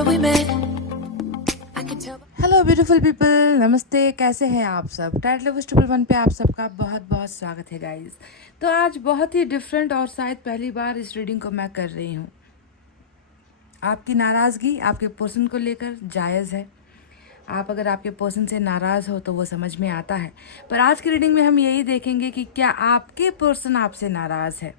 summer we met. I can tell. Hello beautiful people, नमस्ते। कैसे हैं आप सब? टाइटल लवर्स ट्रिपल वन पे आप सबका बहुत बहुत स्वागत है गाइस। तो आज बहुत ही डिफरेंट और शायद पहली बार इस रीडिंग को मैं कर रही हूँ। आपकी नाराज़गी आपके पर्सन को लेकर जायज़ है। आप अगर आपके पर्सन से नाराज़ हो तो वो समझ में आता है, पर आज की रीडिंग में हम यही देखेंगे कि क्या आपके पर्सन आपसे नाराज़ है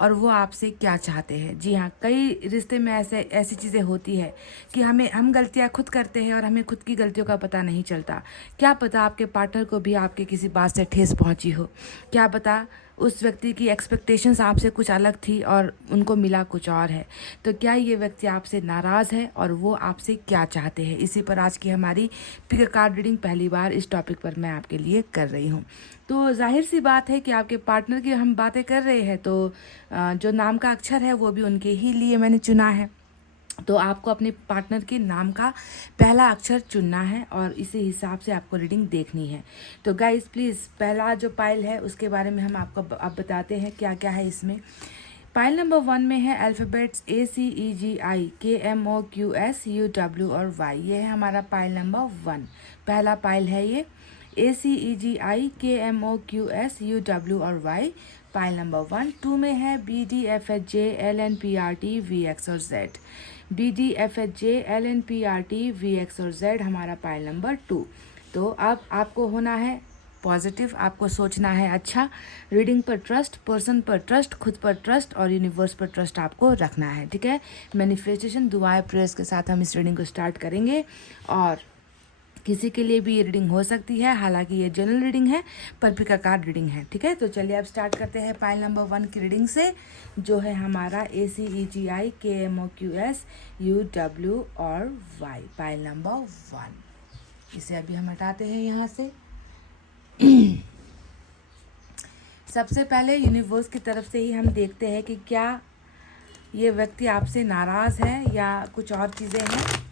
और वो आपसे क्या चाहते हैं। जी हाँ, कई रिश्ते में ऐसी चीज़ें होती है कि हम गलतियाँ खुद करते हैं और हमें खुद की गलतियों का पता नहीं चलता। क्या पता आपके पार्टनर को भी आपके किसी बात से ठेस पहुंची हो। क्या पता उस व्यक्ति की एक्सपेक्टेशंस आपसे कुछ अलग थी और उनको मिला कुछ और है। तो क्या ये व्यक्ति आपसे नाराज़ है और वो आपसे क्या चाहते हैं, इसी पर आज की हमारी पिक कार्ड रीडिंग पहली बार इस टॉपिक पर मैं आपके लिए कर रही हूँ। तो जाहिर सी बात है कि आपके पार्टनर की हम बातें कर रहे हैं तो जो नाम का अक्षर है वो भी उनके ही लिए मैंने चुना है। तो आपको अपने पार्टनर के नाम का पहला अक्षर चुनना है और इसी हिसाब से आपको रीडिंग देखनी है। तो गाइस प्लीज़ पहला जो पाइल है उसके बारे में हम आपको अब बताते हैं क्या क्या है इसमें। पाइल नंबर 1 में है अल्फ़ाबेट्स ACEGI KMOQSUW और Y। ये है हमारा पाइल नंबर 1, पहला पाइल है ये ACEGI KMOQSUW और Y, पाइल नंबर 1। 2 में है BDFHJ LNPRT VX और Z। BDFHJ LNPRT VX और Z हमारा पाइल नंबर 2। तो अब आपको होना है पॉजिटिव, आपको सोचना है अच्छा, रीडिंग पर ट्रस्ट, पर्सन पर ट्रस्ट, खुद पर ट्रस्ट और यूनिवर्स पर ट्रस्ट आपको रखना है। ठीक है, मैनिफेस्टेशन दुआएं प्रेयर्स के साथ हम इस रीडिंग को स्टार्ट करेंगे। और किसी के लिए भी ये रीडिंग हो सकती है, हालांकि ये जनरल रीडिंग है पर पिक कार्ड रीडिंग है। ठीक है, तो चलिए अब स्टार्ट करते हैं पाइल नंबर 1 की रीडिंग से, जो है हमारा ACEGI KMOQSUW और Y, पाइल नंबर 1। इसे अभी हम हटाते हैं यहाँ से। सबसे पहले यूनिवर्स की तरफ से ही हम देखते हैं कि क्या ये व्यक्ति आपसे नाराज़ है या कुछ और चीज़ें हैं।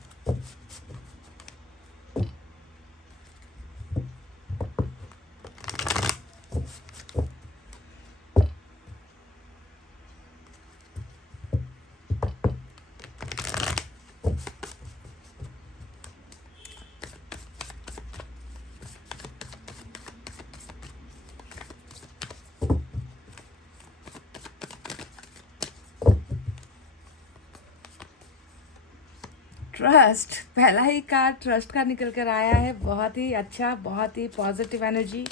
ट्रस्ट, पहला ही कार्ड ट्रस्ट का निकल कर आया है। बहुत ही अच्छा, बहुत ही पॉजिटिव एनर्जी।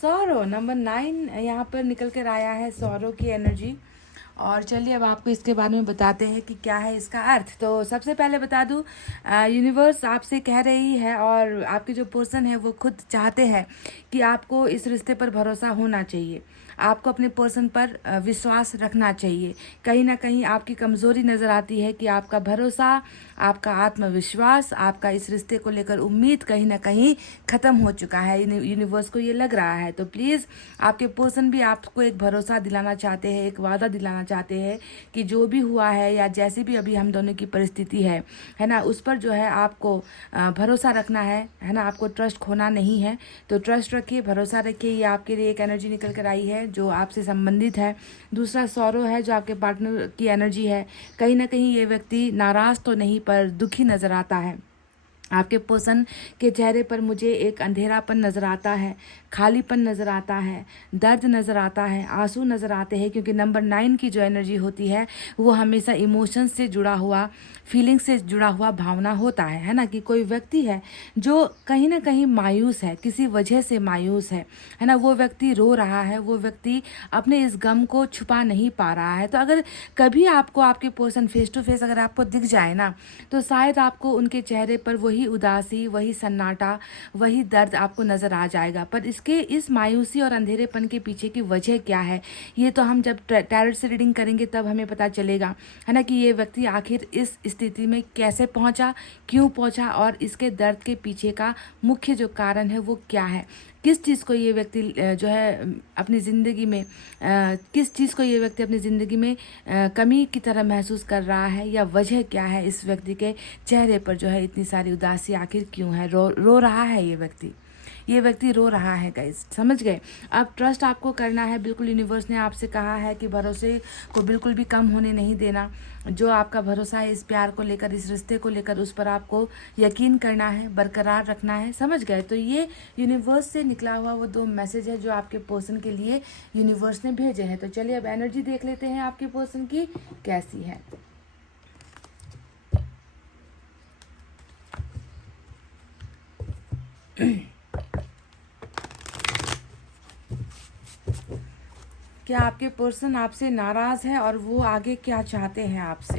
सौरो नंबर 9 यहाँ पर निकल कर आया है, सौरो की एनर्जी। और चलिए अब आपको इसके बारे में बताते हैं कि क्या है इसका अर्थ। तो सबसे पहले बता दूं, यूनिवर्स आपसे कह रही है और आपके जो पर्सन है वो खुद चाहते हैं कि आपको इस रिश्ते पर भरोसा होना चाहिए, आपको अपने पर्सन पर विश्वास रखना चाहिए। कहीं ना कहीं आपकी कमज़ोरी नज़र आती है कि आपका भरोसा, आपका आत्मविश्वास, आपका इस रिश्ते को लेकर उम्मीद कहीं ना कहीं ख़त्म हो चुका है। यूनिवर्स को ये लग रहा है। तो प्लीज़ आपके पर्सन भी आपको एक भरोसा दिलाना चाहते हैं, एक वादा दिलाना चाहते हैं कि जो भी हुआ है या जैसी भी अभी हम दोनों की परिस्थिति है ना, उस पर जो है आपको भरोसा रखना है ना, आपको ट्रस्ट खोना नहीं है। तो ट्रस्ट रखिए, भरोसा रखिए। ये आपके लिए एक एनर्जी निकल कर आई है जो आपसे संबंधित है। दूसरा सौरो है जो आपके पार्टनर की एनर्जी है। कहीं ना कहीं ये व्यक्ति नाराज़ तो नहीं पर दुखी नज़र आता है। आपके पर्सन के चेहरे पर मुझे एक अंधेरापन नज़र आता है, खालीपन नज़र आता है, दर्द नज़र आता है, आंसू नज़र आते हैं, क्योंकि नंबर 9 की जो एनर्जी होती है वो हमेशा इमोशंस से जुड़ा हुआ, फीलिंग से जुड़ा हुआ भावना होता है ना। कि कोई व्यक्ति है जो कहीं ना कहीं मायूस है, किसी वजह से मायूस है ना, वो व्यक्ति रो रहा है, वो व्यक्ति अपने इस गम को छुपा नहीं पा रहा है। तो अगर कभी आपको आपके पर्सन फेस टू फेस अगर आपको दिख जाए ना, तो शायद आपको उनके चेहरे पर वही उदासी, वही सन्नाटा, वही दर्द आपको नज़र आ जाएगा। पर इसके इस मायूसी और अंधेरेपन के पीछे की वजह क्या है, ये तो हम जब टैरोट से रीडिंग करेंगे तब हमें पता चलेगा, है ना, कि ये व्यक्ति आखिर इस स्थिति में कैसे पहुंचा, क्यों पहुंचा और इसके दर्द के पीछे का मुख्य जो कारण है वो क्या है। किस चीज़ को ये व्यक्ति जो है अपनी ज़िंदगी में किस चीज़ को ये व्यक्ति अपनी ज़िंदगी में कमी की तरह महसूस कर रहा है, या वजह क्या है इस व्यक्ति के चेहरे पर जो है इतनी सारी उदासी आखिर क्यों है, रो रहा है ये व्यक्ति। ये व्यक्ति रो रहा है गाइस, समझ गए। अब ट्रस्ट आपको करना है, बिल्कुल यूनिवर्स ने आपसे कहा है कि भरोसे को बिल्कुल भी कम होने नहीं देना। जो आपका भरोसा है इस प्यार को लेकर, इस रिश्ते को लेकर, उस पर आपको यकीन करना है, बरकरार रखना है, समझ गए। तो ये यूनिवर्स से निकला हुआ वो 2 मैसेज है जो आपके पर्सन के लिए यूनिवर्स ने भेजे हैं। तो चलिए अब एनर्जी देख लेते हैं आपके पर्सन की कैसी है। क्या आपके पर्सन आपसे नाराज है और वो आगे क्या चाहते हैं आपसे,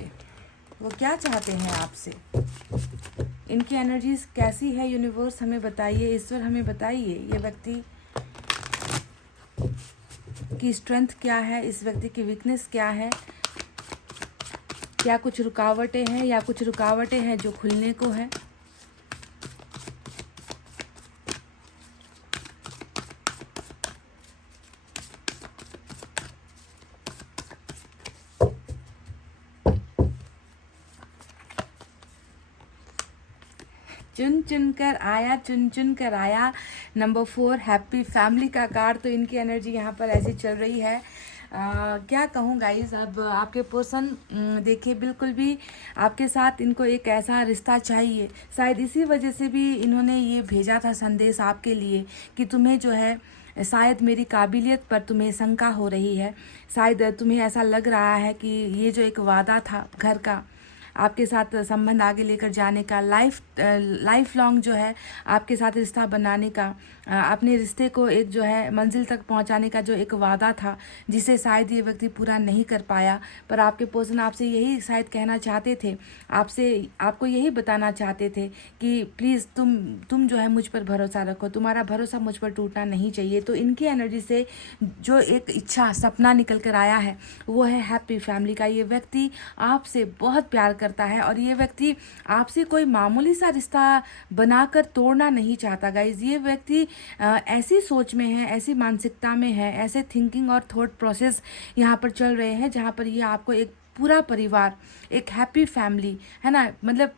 वो क्या चाहते हैं आपसे, इनकी एनर्जीज कैसी है यूनिवर्स हमें बताइए, ईश्वर हमें बताइए। ये व्यक्ति की स्ट्रेंथ क्या है, इस व्यक्ति की वीकनेस क्या है, क्या कुछ रुकावटें हैं या कुछ रुकावटें हैं जो खुलने को है। चुन चुन कर आया, चुन चुन कर आया। नंबर 4 हैप्पी फैमिली का कार्ड। तो इनकी एनर्जी यहाँ पर ऐसी चल रही है। क्या कहूँ गाइस, अब आपके पर्सन देखिए बिल्कुल भी आपके साथ इनको एक ऐसा रिश्ता चाहिए। शायद इसी वजह से भी इन्होंने ये भेजा था संदेश आपके लिए कि तुम्हें जो है शायद मेरी काबिलियत पर तुम्हें शंका हो रही है। शायद तुम्हें ऐसा लग रहा है कि ये जो एक वादा था घर का, आपके साथ संबंध आगे लेकर जाने का, लाइफ लॉन्ग जो है आपके साथ रिश्ता बनाने का, अपने रिश्ते को एक जो है मंजिल तक पहुंचाने का जो एक वादा था, जिसे शायद ये व्यक्ति पूरा नहीं कर पाया। पर आपके पर्सन आपसे यही शायद कहना चाहते थे, आपको यही बताना चाहते थे कि प्लीज़ तुम जो है मुझ पर भरोसा रखो, तुम्हारा भरोसा मुझ पर टूटना नहीं चाहिए। तो इनकी एनर्जी से जो एक इच्छा, सपना निकल कर आया है वो है हैप्पी फैमिली का। ये व्यक्ति आपसे बहुत प्यार करता है और ये व्यक्ति आपसे कोई मामूली सा रिश्ता बनाकर तोड़ना नहीं चाहता गाइज। ये व्यक्ति ऐसी सोच में है, ऐसी मानसिकता में है, ऐसे थिंकिंग और थॉट प्रोसेस यहाँ पर चल रहे हैं जहाँ पर ये आपको एक पूरा परिवार, एक हैप्पी फैमिली है ना, मतलब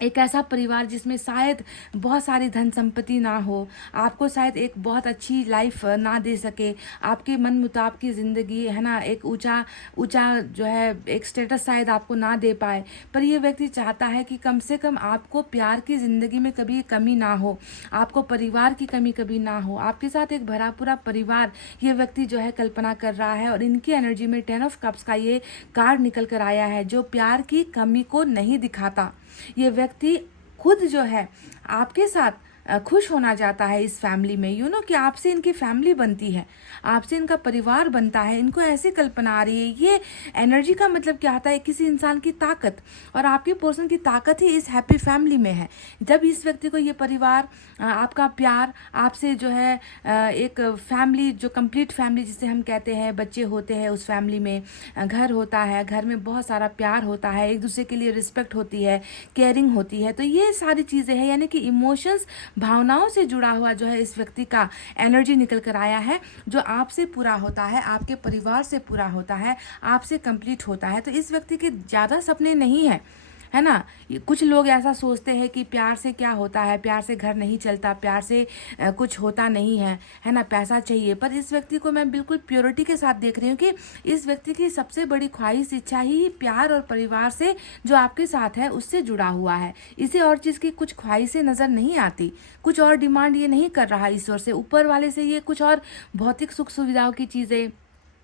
एक ऐसा परिवार जिसमें शायद बहुत सारी धन संपत्ति ना हो, आपको शायद एक बहुत अच्छी लाइफ ना दे सके, आपके मन मुताबिक की ज़िंदगी है ना, एक ऊंचा जो है एक स्टेटस शायद आपको ना दे पाए। पर ये व्यक्ति चाहता है कि कम से कम आपको प्यार की ज़िंदगी में कभी कमी ना हो, आपको परिवार की कमी कभी ना हो, आपके साथ एक भरा पूरा परिवार ये व्यक्ति जो है कल्पना कर रहा है। और इनकी एनर्जी में 10 ऑफ कप्स का ये कार्ड निकल कर आया है जो प्यार की कमी को नहीं दिखाता। ये व्यक्ति खुद जो है आपके साथ खुश होना चाहता है इस फैमिली में, यू नो कि आपसे इनकी फैमिली बनती है, आपसे इनका परिवार बनता है। इनको ऐसी कल्पना आ रही है। ये एनर्जी का मतलब क्या होता है, किसी इंसान की ताकत, और आपके पर्सन की ताकत ही इस हैप्पी फैमिली में है। जब इस व्यक्ति को ये परिवार, आपका प्यार, आपसे जो है एक फैमिली, जो कंप्लीट फैमिली जिसे हम कहते हैं, बच्चे होते हैं उस फैमिली में, घर होता है, घर में बहुत सारा प्यार होता है, एक दूसरे के लिए रिस्पेक्ट होती है, केयरिंग होती है। तो ये सारी चीज़ें हैं, यानी कि इमोशंस, भावनाओं से जुड़ा हुआ जो है इस व्यक्ति का एनर्जी निकल कर आया है, जो आपसे पूरा होता है, आपके परिवार से पूरा होता है, आपसे कंप्लीट होता है। तो इस व्यक्ति के ज़्यादा सपने नहीं है, है ना। कुछ लोग ऐसा सोचते हैं कि प्यार से क्या होता है, प्यार से घर नहीं चलता, प्यार से कुछ होता नहीं है ना, पैसा चाहिए। पर इस व्यक्ति को मैं बिल्कुल प्योरिटी के साथ देख रही हूँ कि इस व्यक्ति की सबसे बड़ी ख्वाहिश, इच्छा ही प्यार और परिवार से जो आपके साथ है उससे जुड़ा हुआ है। इसे और चीज़ की कुछ ख्वाहिशें नज़र नहीं आती, कुछ और डिमांड ये नहीं कर रहा ईश्वर से, ऊपर वाले से ये कुछ और भौतिक सुख सुविधाओं की चीज़ें,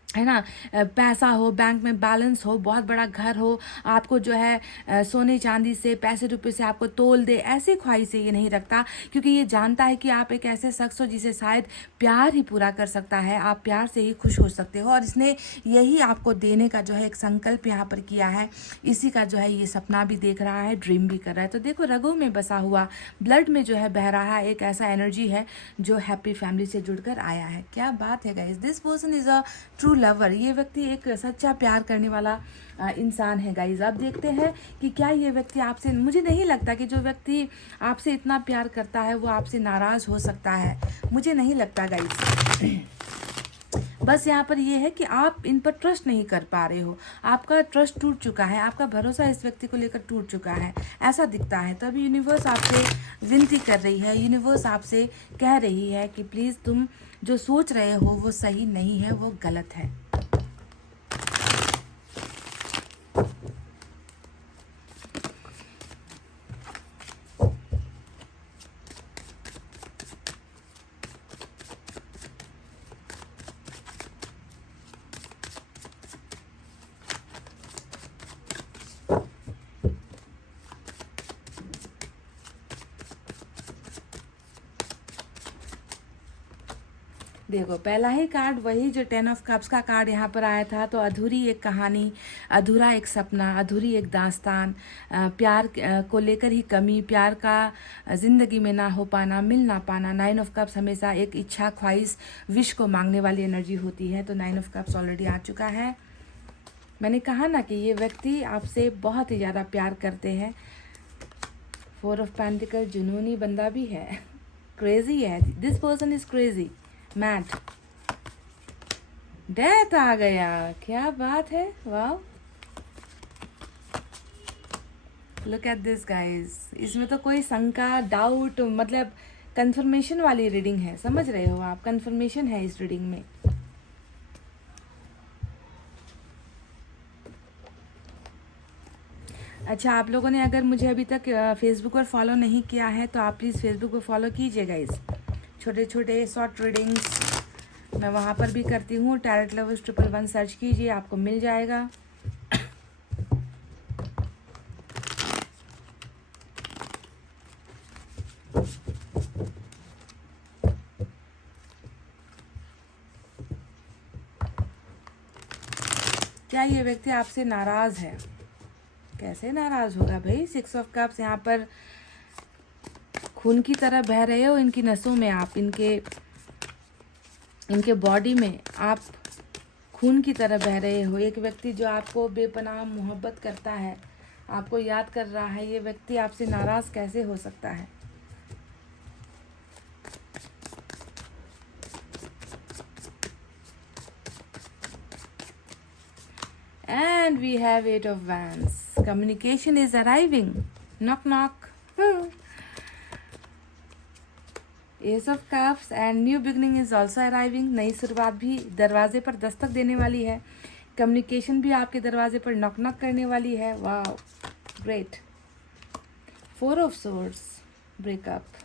है ना, पैसा हो, बैंक में बैलेंस हो, बहुत बड़ा घर हो, आपको जो है सोने चांदी से, पैसे रुपए से आपको तोल दे, ऐसी ख्वाहिशें ये नहीं रखता, क्योंकि ये जानता है कि आप एक ऐसे शख्स हो जिसे शायद प्यार ही पूरा कर सकता है, आप प्यार से ही खुश हो सकते हो। और इसने यही आपको देने का जो है एक संकल्प यहाँ पर किया है, इसी का जो है ये सपना भी देख रहा है, ड्रीम भी कर रहा है। तो देखो, रगों में बसा हुआ, ब्लड में जो है बह रहा है, एक ऐसा एनर्जी है जो हैप्पी फैमिली से जुड़कर आया है। क्या बात है guys, this person is a true lover. ये व्यक्ति एक सच्चा प्यार करने वाला इंसान है गाइज। अब देखते हैं कि क्या ये व्यक्ति आपसे, मुझे नहीं लगता कि जो व्यक्ति आपसे इतना प्यार करता है वो आपसे नाराज हो सकता है, मुझे नहीं लगता गाइज। बस यहाँ पर ये है कि आप इन पर ट्रस्ट नहीं कर पा रहे हो, आपका ट्रस्ट टूट चुका है, आपका भरोसा इस व्यक्ति को लेकर टूट चुका है, ऐसा दिखता है। तो अभी यूनिवर्स आपसे विनती कर रही है, यूनिवर्स आपसे कह रही है कि प्लीज़ तुम जो सोच रहे हो वो सही नहीं है, वो गलत है। देखो पहला ही कार्ड वही जो 10 ऑफ कप्स का कार्ड यहाँ पर आया था। तो अधूरी एक कहानी, अधूरा एक सपना, अधूरी एक दास्तान, प्यार को लेकर ही कमी, प्यार का ज़िंदगी में ना हो पाना, मिल ना पाना। 9 ऑफ कप्स हमेशा एक इच्छा, ख्वाहिश, विश को मांगने वाली एनर्जी होती है। तो 9 ऑफ कप्स ऑलरेडी आ चुका है। मैंने कहा ना कि ये व्यक्ति आपसे बहुत ही ज़्यादा प्यार करते हैं। 4 ऑफ पेंटिकल जुनूनी बंदा भी है, क्रेजी है, this person is crazy, mad. Death आ गया, क्या बात है, वाह। लुक एट दिस गाइस, इसमें तो कोई शंका, डाउट, मतलब कंफर्मेशन वाली रीडिंग है, समझ रहे हो आप, कंफर्मेशन है इस रीडिंग में। अच्छा, आप लोगों ने अगर मुझे अभी तक फेसबुक पर फॉलो नहीं किया है तो आप प्लीज़ फेसबुक पर फॉलो कीजिएगा। इस छोटे छोटे शॉर्ट रीडिंग्स मैं वहाँ पर भी करती हूँ। टैरेट लवर्स 111 सर्च कीजिए, आपको मिल जाएगा। क्या ये व्यक्ति आपसे नाराज़ है? कैसे नाराज़ होगा भाई? 6 ऑफ कप्स यहाँ पर खून की तरह बह रहे हो इनकी नसों में, आप इनके बॉडी में आप खून की तरह बह रहे हो। एक व्यक्ति जो आपको बेपनाह मोहब्बत करता है, आपको याद कर रहा है, ये व्यक्ति आपसे नाराज़ कैसे हो सकता है? And we have 8 of Wands. Communication is arriving. Knock knock. Ace of Cups and new beginning is also arriving. नई शुरुआत भी दरवाजे पर दस्तक देने वाली है। कम्युनिकेशन भी आपके दरवाजे पर नॉक नॉक करने वाली है। Wow, great. 4 of Swords, breakup.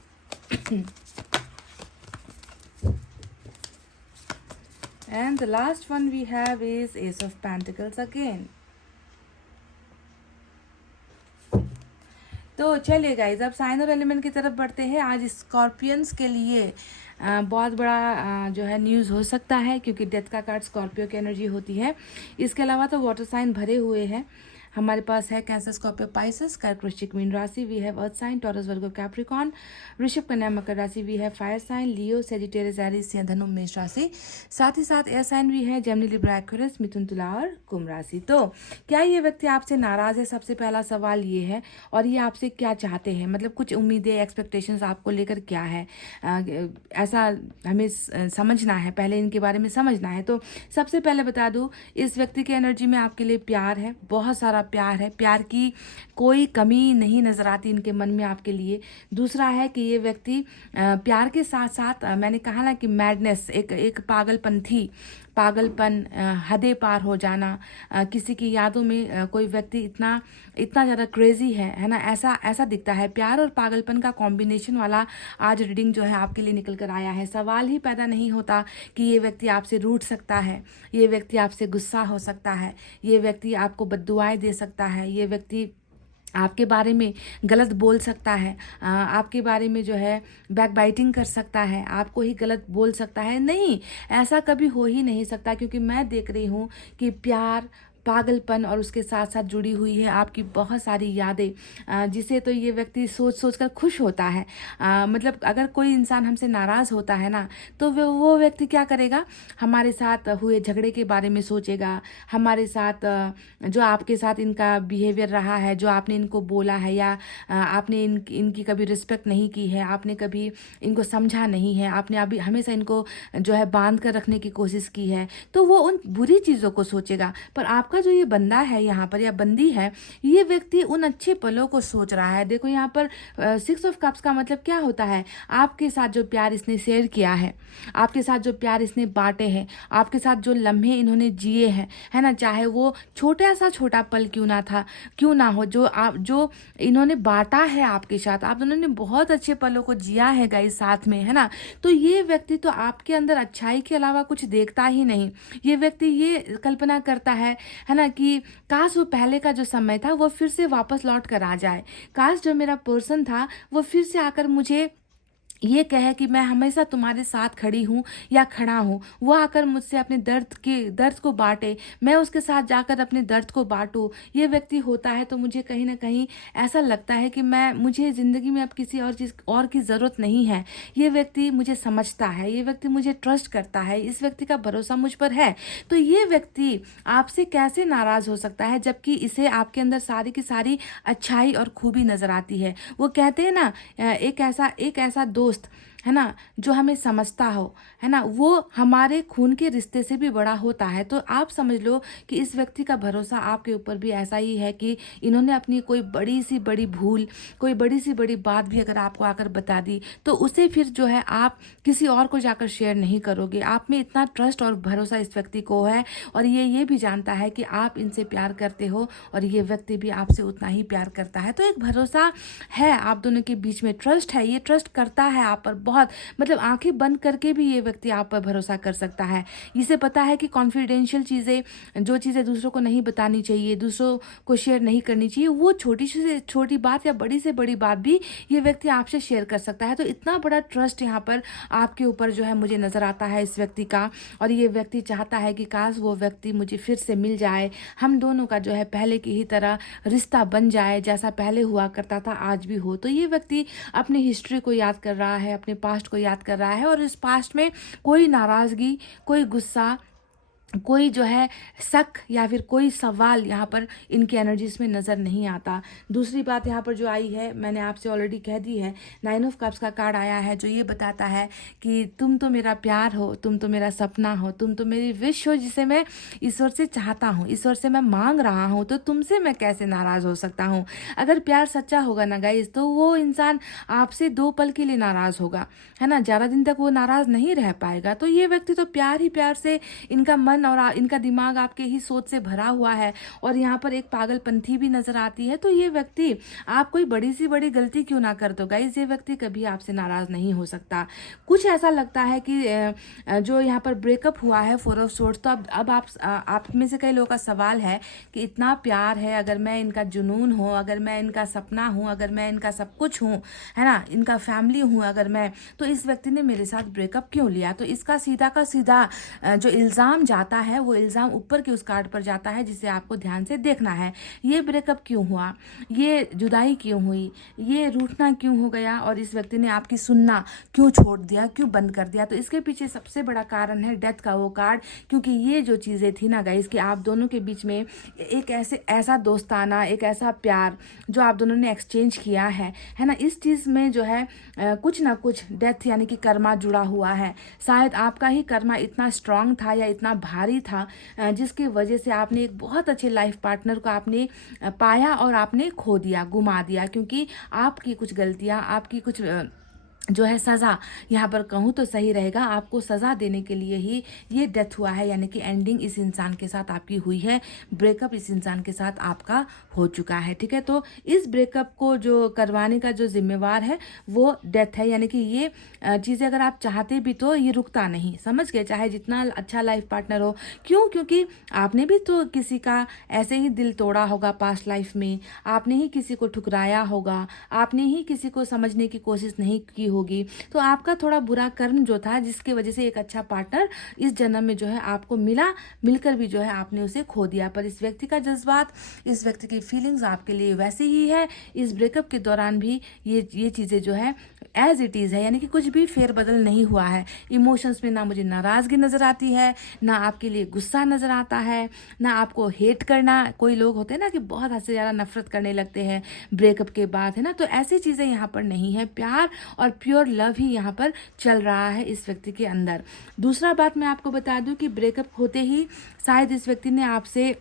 And the last one we have is Ace of Pentacles again. तो चलिए गाइज, अब साइन और एलिमेंट की तरफ बढ़ते हैं। आज स्कॉर्पियंस के लिए बहुत बड़ा जो है न्यूज़ हो सकता है, क्योंकि डेथ का कार्ड स्कॉर्पियो की एनर्जी होती है। इसके अलावा तो वाटर साइन भरे हुए हैं। हमारे पास है कैंसर, स्कॉर्पियो, पाइसेस, कर्क, वृश्चिक, मीन राशि। We have earth sign, Taurus, Virgo, Capricorn, वृषभ, कन्या, मकर राशि। We have fire sign, Leo, Sagittarius, Aries, सिंह, धनु, मेष राशि। साथ ही साथ एयर साइन भी है, जेमिनी, लिब्रा, एक्वेरियस, मिथुन, तुला और कुंभ राशि। तो क्या ये व्यक्ति आपसे नाराज़ है? सबसे पहला सवाल ये है। और ये आपसे क्या चाहते हैं, मतलब कुछ उम्मीदें, एक्सपेक्टेशंस आपको लेकर क्या है, ऐसा हमें समझना है, पहले इनके बारे में समझना है। तो सबसे पहले बता दूं, इस व्यक्ति की एनर्जी में आपके लिए प्यार है, बहुत सारा प्यार है, प्यार की कोई कमी नहीं नज़र आती इनके मन में आपके लिए। दूसरा है कि ये व्यक्ति प्यार के साथ साथ, मैंने कहा ना कि मैडनेस, एक पागलपन, हदें पार हो जाना, किसी की यादों में कोई व्यक्ति इतना ज़्यादा क्रेजी है ना, ऐसा दिखता है। प्यार और पागलपन का कॉम्बिनेशन वाला आज रीडिंग जो है आपके लिए निकल कर आया है। सवाल ही पैदा नहीं होता कि ये व्यक्ति आपसे रूठ सकता है, ये व्यक्ति आपसे गुस्सा हो सकता है, ये व्यक्ति आपको बद्दुआएं दे सकता है, ये व्यक्ति आपके बारे में गलत बोल सकता है, आपके बारे में जो है बैक बाइटिंग कर सकता है, आपको ही गलत बोल सकता है। नहीं, ऐसा कभी हो ही नहीं सकता, क्योंकि मैं देख रही हूँ कि प्यार, पागलपन और उसके साथ साथ जुड़ी हुई है आपकी बहुत सारी यादें, जिसे तो ये व्यक्ति सोच सोच कर खुश होता है। मतलब अगर कोई इंसान हमसे नाराज़ होता है ना, तो वो व्यक्ति क्या करेगा, हमारे साथ हुए झगड़े के बारे में सोचेगा, हमारे साथ जो आपके साथ इनका बिहेवियर रहा है, जो आपने इनको बोला है, या आपने इनकी कभी रिस्पेक्ट नहीं की है, आपने कभी इनको समझा नहीं है, आपने अभी हमेशा इनको जो है बांध कर रखने की कोशिश की है, तो वो उन बुरी चीज़ों को सोचेगा। पर आपका जो ये बंदा है यहाँ पर, या बंदी है, ये व्यक्ति उन अच्छे पलों को सोच रहा है। देखो यहाँ पर 6 ऑफ कप्स का मतलब क्या होता है, आपके साथ जो प्यार इसने शेयर किया है, आपके साथ जो प्यार इसने बांटे हैं, आपके साथ जो लम्हे इन्होंने जिए हैं, है ना, चाहे वो छोटा पल क्यों ना हो, जो इन्होंने बांटा है आपके साथ, आप दोनों ने बहुत अच्छे पलों को जिया है गाइस साथ में, है ना। तो ये व्यक्ति तो आपके अंदर अच्छाई के अलावा कुछ देखता ही नहीं। ये व्यक्ति ये कल्पना करता है ना, कि काश वो पहले का जो समय था वो फिर से वापस लौट कर आ जाए, काश जो मेरा पर्सन था वो फिर से आकर मुझे ये कहे कि मैं हमेशा तुम्हारे साथ खड़ी हूँ या खड़ा हूँ, वो आकर मुझसे अपने दर्द को बांटे, मैं उसके साथ जाकर अपने दर्द को बांटूँ। ये व्यक्ति होता है तो मुझे कहीं ना कहीं ऐसा लगता है कि मुझे ज़िंदगी में अब किसी और चीज़ और की ज़रूरत नहीं है। ये व्यक्ति मुझे समझता है, ये व्यक्ति मुझे ट्रस्ट करता है, इस व्यक्ति का भरोसा मुझ पर है। तो ये व्यक्ति आपसे कैसे नाराज़ हो सकता है, जबकि इसे आपके अंदर सारी की सारी अच्छाई और खूबी नज़र आती है। वो कहते हैं ना, एक ऐसा दोस्त, है ना, जो हमें समझता हो, है ना, वो हमारे खून के रिश्ते से भी बड़ा होता है। तो आप समझ लो कि इस व्यक्ति का भरोसा आपके ऊपर भी ऐसा ही है कि इन्होंने अपनी कोई बड़ी सी बड़ी भूल, कोई बड़ी सी बड़ी बात भी अगर आपको आकर बता दी, तो उसे फिर जो है आप किसी और को जाकर शेयर नहीं करोगे। आप में इतना ट्रस्ट और भरोसा इस व्यक्ति को है, और ये भी जानता है कि आप इनसे प्यार करते हो, और ये व्यक्ति भी आपसे उतना ही प्यार करता है। तो एक भरोसा है आप दोनों के बीच में, ट्रस्ट है, ये ट्रस्ट करता है आप पर बहुत, मतलब आंखें बंद करके भी ये व्यक्ति आप पर भरोसा कर सकता है। इसे पता है कि कॉन्फिडेंशियल चीज़ें, जो चीज़ें दूसरों को नहीं बतानी चाहिए, दूसरों को शेयर नहीं करनी चाहिए, वो छोटी से छोटी बात या बड़ी से बड़ी बात भी ये व्यक्ति आपसे शेयर कर सकता है। तो इतना बड़ा ट्रस्ट यहाँ पर आपके ऊपर जो है मुझे नज़र आता है इस व्यक्ति का, और ये व्यक्ति चाहता है कि काश वो व्यक्ति मुझे फिर से मिल जाए, हम दोनों का जो है पहले की ही तरह रिश्ता बन जाए, जैसा पहले हुआ करता था आज भी हो। तो ये व्यक्ति अपनी हिस्ट्री को याद कर रहा है, अपने पास्ट को याद कर रहा है, और इस पास्ट में कोई नाराज़गी, कोई गुस्सा, कोई जो है शक या फिर कोई सवाल यहाँ पर इनकी एनर्जीज में नज़र नहीं आता। दूसरी बात यहाँ पर जो आई है, मैंने आपसे ऑलरेडी कह दी है, 9 ऑफ कप्स का कार्ड आया है, जो ये बताता है कि तुम तो मेरा प्यार हो, तुम तो मेरा सपना हो, तुम तो मेरी विश हो, जिसे मैं ईश्वर से चाहता हूँ, ईश्वर से मैं मांग रहा हूँ, तो तुमसे मैं कैसे नाराज़ हो सकता हूँ। अगर प्यार सच्चा होगा ना गाइस, तो वो इंसान आपसे 2 पल के लिए नाराज़ होगा, है ना, ज़्यादा दिन तक वो नाराज़ नहीं रह पाएगा। तो ये व्यक्ति तो प्यार ही प्यार से, इनका मन और इनका दिमाग आपके ही सोच से भरा हुआ है, और यहाँ पर एक पागलपंथी भी नजर आती है। तो ये व्यक्ति, आप कोई बड़ी सी बड़ी गलती क्यों ना कर दो गाइस, ये व्यक्ति कभी आपसे नाराज नहीं हो सकता। कुछ ऐसा लगता है कि जो यहाँ पर ब्रेकअप हुआ है 4 ऑफ सोर्ड्स, तो अब आप में से कई लोगों का सवाल है कि इतना प्यार है, अगर मैं इनका जुनून हूँ, अगर मैं इनका सपना हूँ, अगर मैं इनका सब कुछ हूँ, है ना, इनका फैमिली हूँ अगर मैं, तो इस व्यक्ति ने मेरे साथ ब्रेकअप क्यों लिया। तो इसका सीधा का सीधा जो इल्ज़ाम जाता है, वो इल्ज़ाम ऊपर के उस कार्ड पर जाता है, जिसे आपको ध्यान से देखना है। ये ब्रेकअप क्यों हुआ, ये जुदाई क्यों हुई, ये रूठना क्यों हो गया, और इस व्यक्ति ने आपकी सुनना क्यों छोड़ दिया, क्यों बंद कर दिया। तो इसके पीछे सबसे बड़ा कारण है डेथ का वो कार्ड, क्योंकि ये जो चीज़ें थी ना गाइस, कि आप दोनों के बीच में एक ऐसा दोस्ताना, एक ऐसा प्यार जो आप दोनों ने एक्सचेंज किया है ना, इस चीज़ में जो है कुछ ना कुछ डेथ यानी कि कर्मा जुड़ा हुआ है। शायद आपका ही कर्मा इतना स्ट्रांग था या इतना भारी था, जिसकी वजह से आपने एक बहुत अच्छे लाइफ पार्टनर को आपने पाया और आपने खो दिया, गुमा दिया, क्योंकि आपकी कुछ गलतियां, आपकी कुछ जो है सज़ा, यहाँ पर कहूँ तो सही रहेगा, आपको सज़ा देने के लिए ही ये डेथ हुआ है, यानी कि एंडिंग इस इंसान के साथ आपकी हुई है, ब्रेकअप इस इंसान के साथ आपका हो चुका है। ठीक है, तो इस ब्रेकअप को जो करवाने का जो जिम्मेवार है वो डेथ है, यानी कि ये चीज़ें अगर आप चाहते भी तो ये रुकता नहीं, समझ गए, चाहे जितना अच्छा लाइफ पार्टनर हो। क्यों? क्योंकि आपने भी तो किसी का ऐसे ही दिल तोड़ा होगा पास्ट लाइफ में, आपने ही किसी को ठुकराया होगा, आपने ही किसी को समझने की कोशिश नहीं की होगी। तो आपका थोड़ा बुरा कर्म जो था, जिसकी वजह से एक अच्छा पार्टनर इस जन्म में जो है आपको मिला, मिलकर भी जो है आपने उसे खो दिया। पर इस व्यक्ति का जज्बात, इस व्यक्ति की फीलिंग्स आपके लिए वैसे ही है। इस ब्रेकअप के दौरान भी ये चीज़ें जो है एज इट इज़ है, यानी कि कुछ भी फेरबदल नहीं हुआ है। इमोशंस में ना मुझे नाराज़गी नज़र आती है, ना आपके लिए गुस्सा नज़र आता है, ना आपको हेट करना। कोई लोग होते हैं ना कि बहुत हद से ज़्यादा नफरत करने लगते हैं ब्रेकअप के बाद, है ना। तो ऐसी चीज़ें यहाँ पर नहीं है। प्यार और प्योर लव ही यहाँ पर चल रहा है इस व्यक्ति के अंदर। दूसरा बात मैं आपको बता दूं कि ब्रेकअप होते ही शायद इस व्यक्ति ने आपसे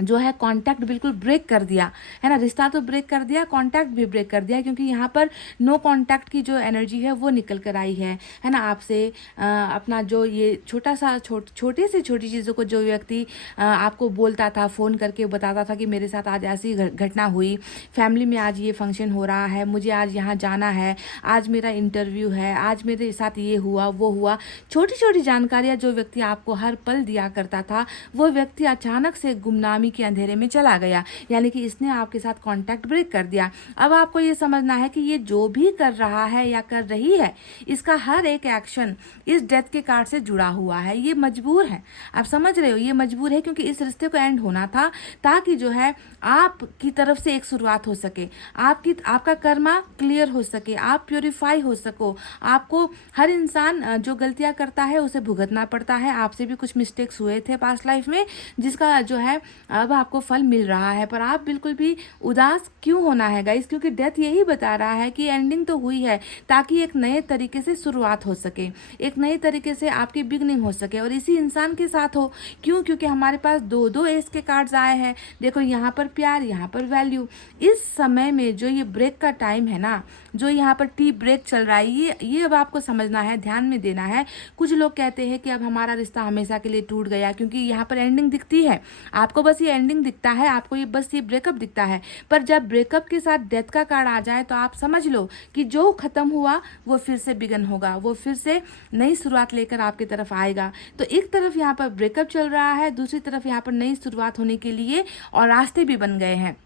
जो है कांटेक्ट बिल्कुल ब्रेक कर दिया, है ना। रिश्ता तो ब्रेक कर दिया, कांटेक्ट भी ब्रेक कर दिया, क्योंकि यहाँ पर नो कांटेक्ट की जो एनर्जी है वो निकल कर आई है ना। आपसे अपना जो ये छोटा सा छोटी से छोटी चीज़ों को जो व्यक्ति आपको बोलता था, फ़ोन करके बताता था कि मेरे साथ आज ऐसी घटना हुई, फैमिली में आज ये फंक्शन हो रहा है, मुझे आज यहाँ जाना है, आज मेरा इंटरव्यू है, आज मेरे साथ ये हुआ वो हुआ, छोटी छोटी जानकारियाँ जो व्यक्ति आपको हर पल दिया करता था, वो व्यक्ति अचानक से गुमनामी के अंधेरे में चला गया, यानी कि इसने आपके साथ कांटेक्ट ब्रेक कर दिया। अब आपको ये समझना है कि ये जो भी कर रहा है या कर रही है, इसका हर एक एक्शन इस डेथ के कार्ड से जुड़ा हुआ है। ये मजबूर है, आप समझ रहे हो, ये मजबूर है, क्योंकि इस रिश्ते को एंड होना था ताकि जो है आपकी तरफ से एक शुरुआत हो सके, आपका कर्मा क्लियर हो सके, आप प्योरीफाई हो सको। आपको हर इंसान जो गलतियां करता है उसे भुगतना पड़ता है। आपसे भी कुछ मिस्टेक्स हुए थे पास्ट लाइफ में, जिसका जो है अब आपको फल मिल रहा है। पर आप बिल्कुल भी उदास क्यों होना है गाइस, क्योंकि डेथ यही बता रहा है कि एंडिंग तो हुई है ताकि एक नए तरीके से शुरुआत हो सके, एक नए तरीके से आपकी बिगनिंग हो सके, और इसी इंसान के साथ हो। क्यों? क्योंकि हमारे पास दो दो एस के कार्ड्स आए हैं। देखो, यहाँ पर प्यार, यहाँ पर वैल्यू। इस समय में जो ये ब्रेक का टाइम है ना, जो यहाँ पर टी ब्रेक चल रहा है, ये अब आपको समझना है, ध्यान में देना है। कुछ लोग कहते हैं कि अब हमारा रिश्ता हमेशा के लिए टूट गया, क्योंकि यहाँ पर एंडिंग दिखती है आपको, बस ये एंडिंग दिखता है आपको, ये बस ये ब्रेकअप दिखता है। पर जब ब्रेकअप के साथ डेथ का कार्ड आ जाए तो आप समझ लो कि जो खत्म हुआ वो फिर से बिगन होगा, वो फिर से नई शुरुआत लेकर आपकी तरफ आएगा। तो एक तरफ यहाँ पर ब्रेकअप चल रहा है, दूसरी तरफ यहाँ पर नई शुरुआत होने के लिए और रास्ते भी बन गए हैं।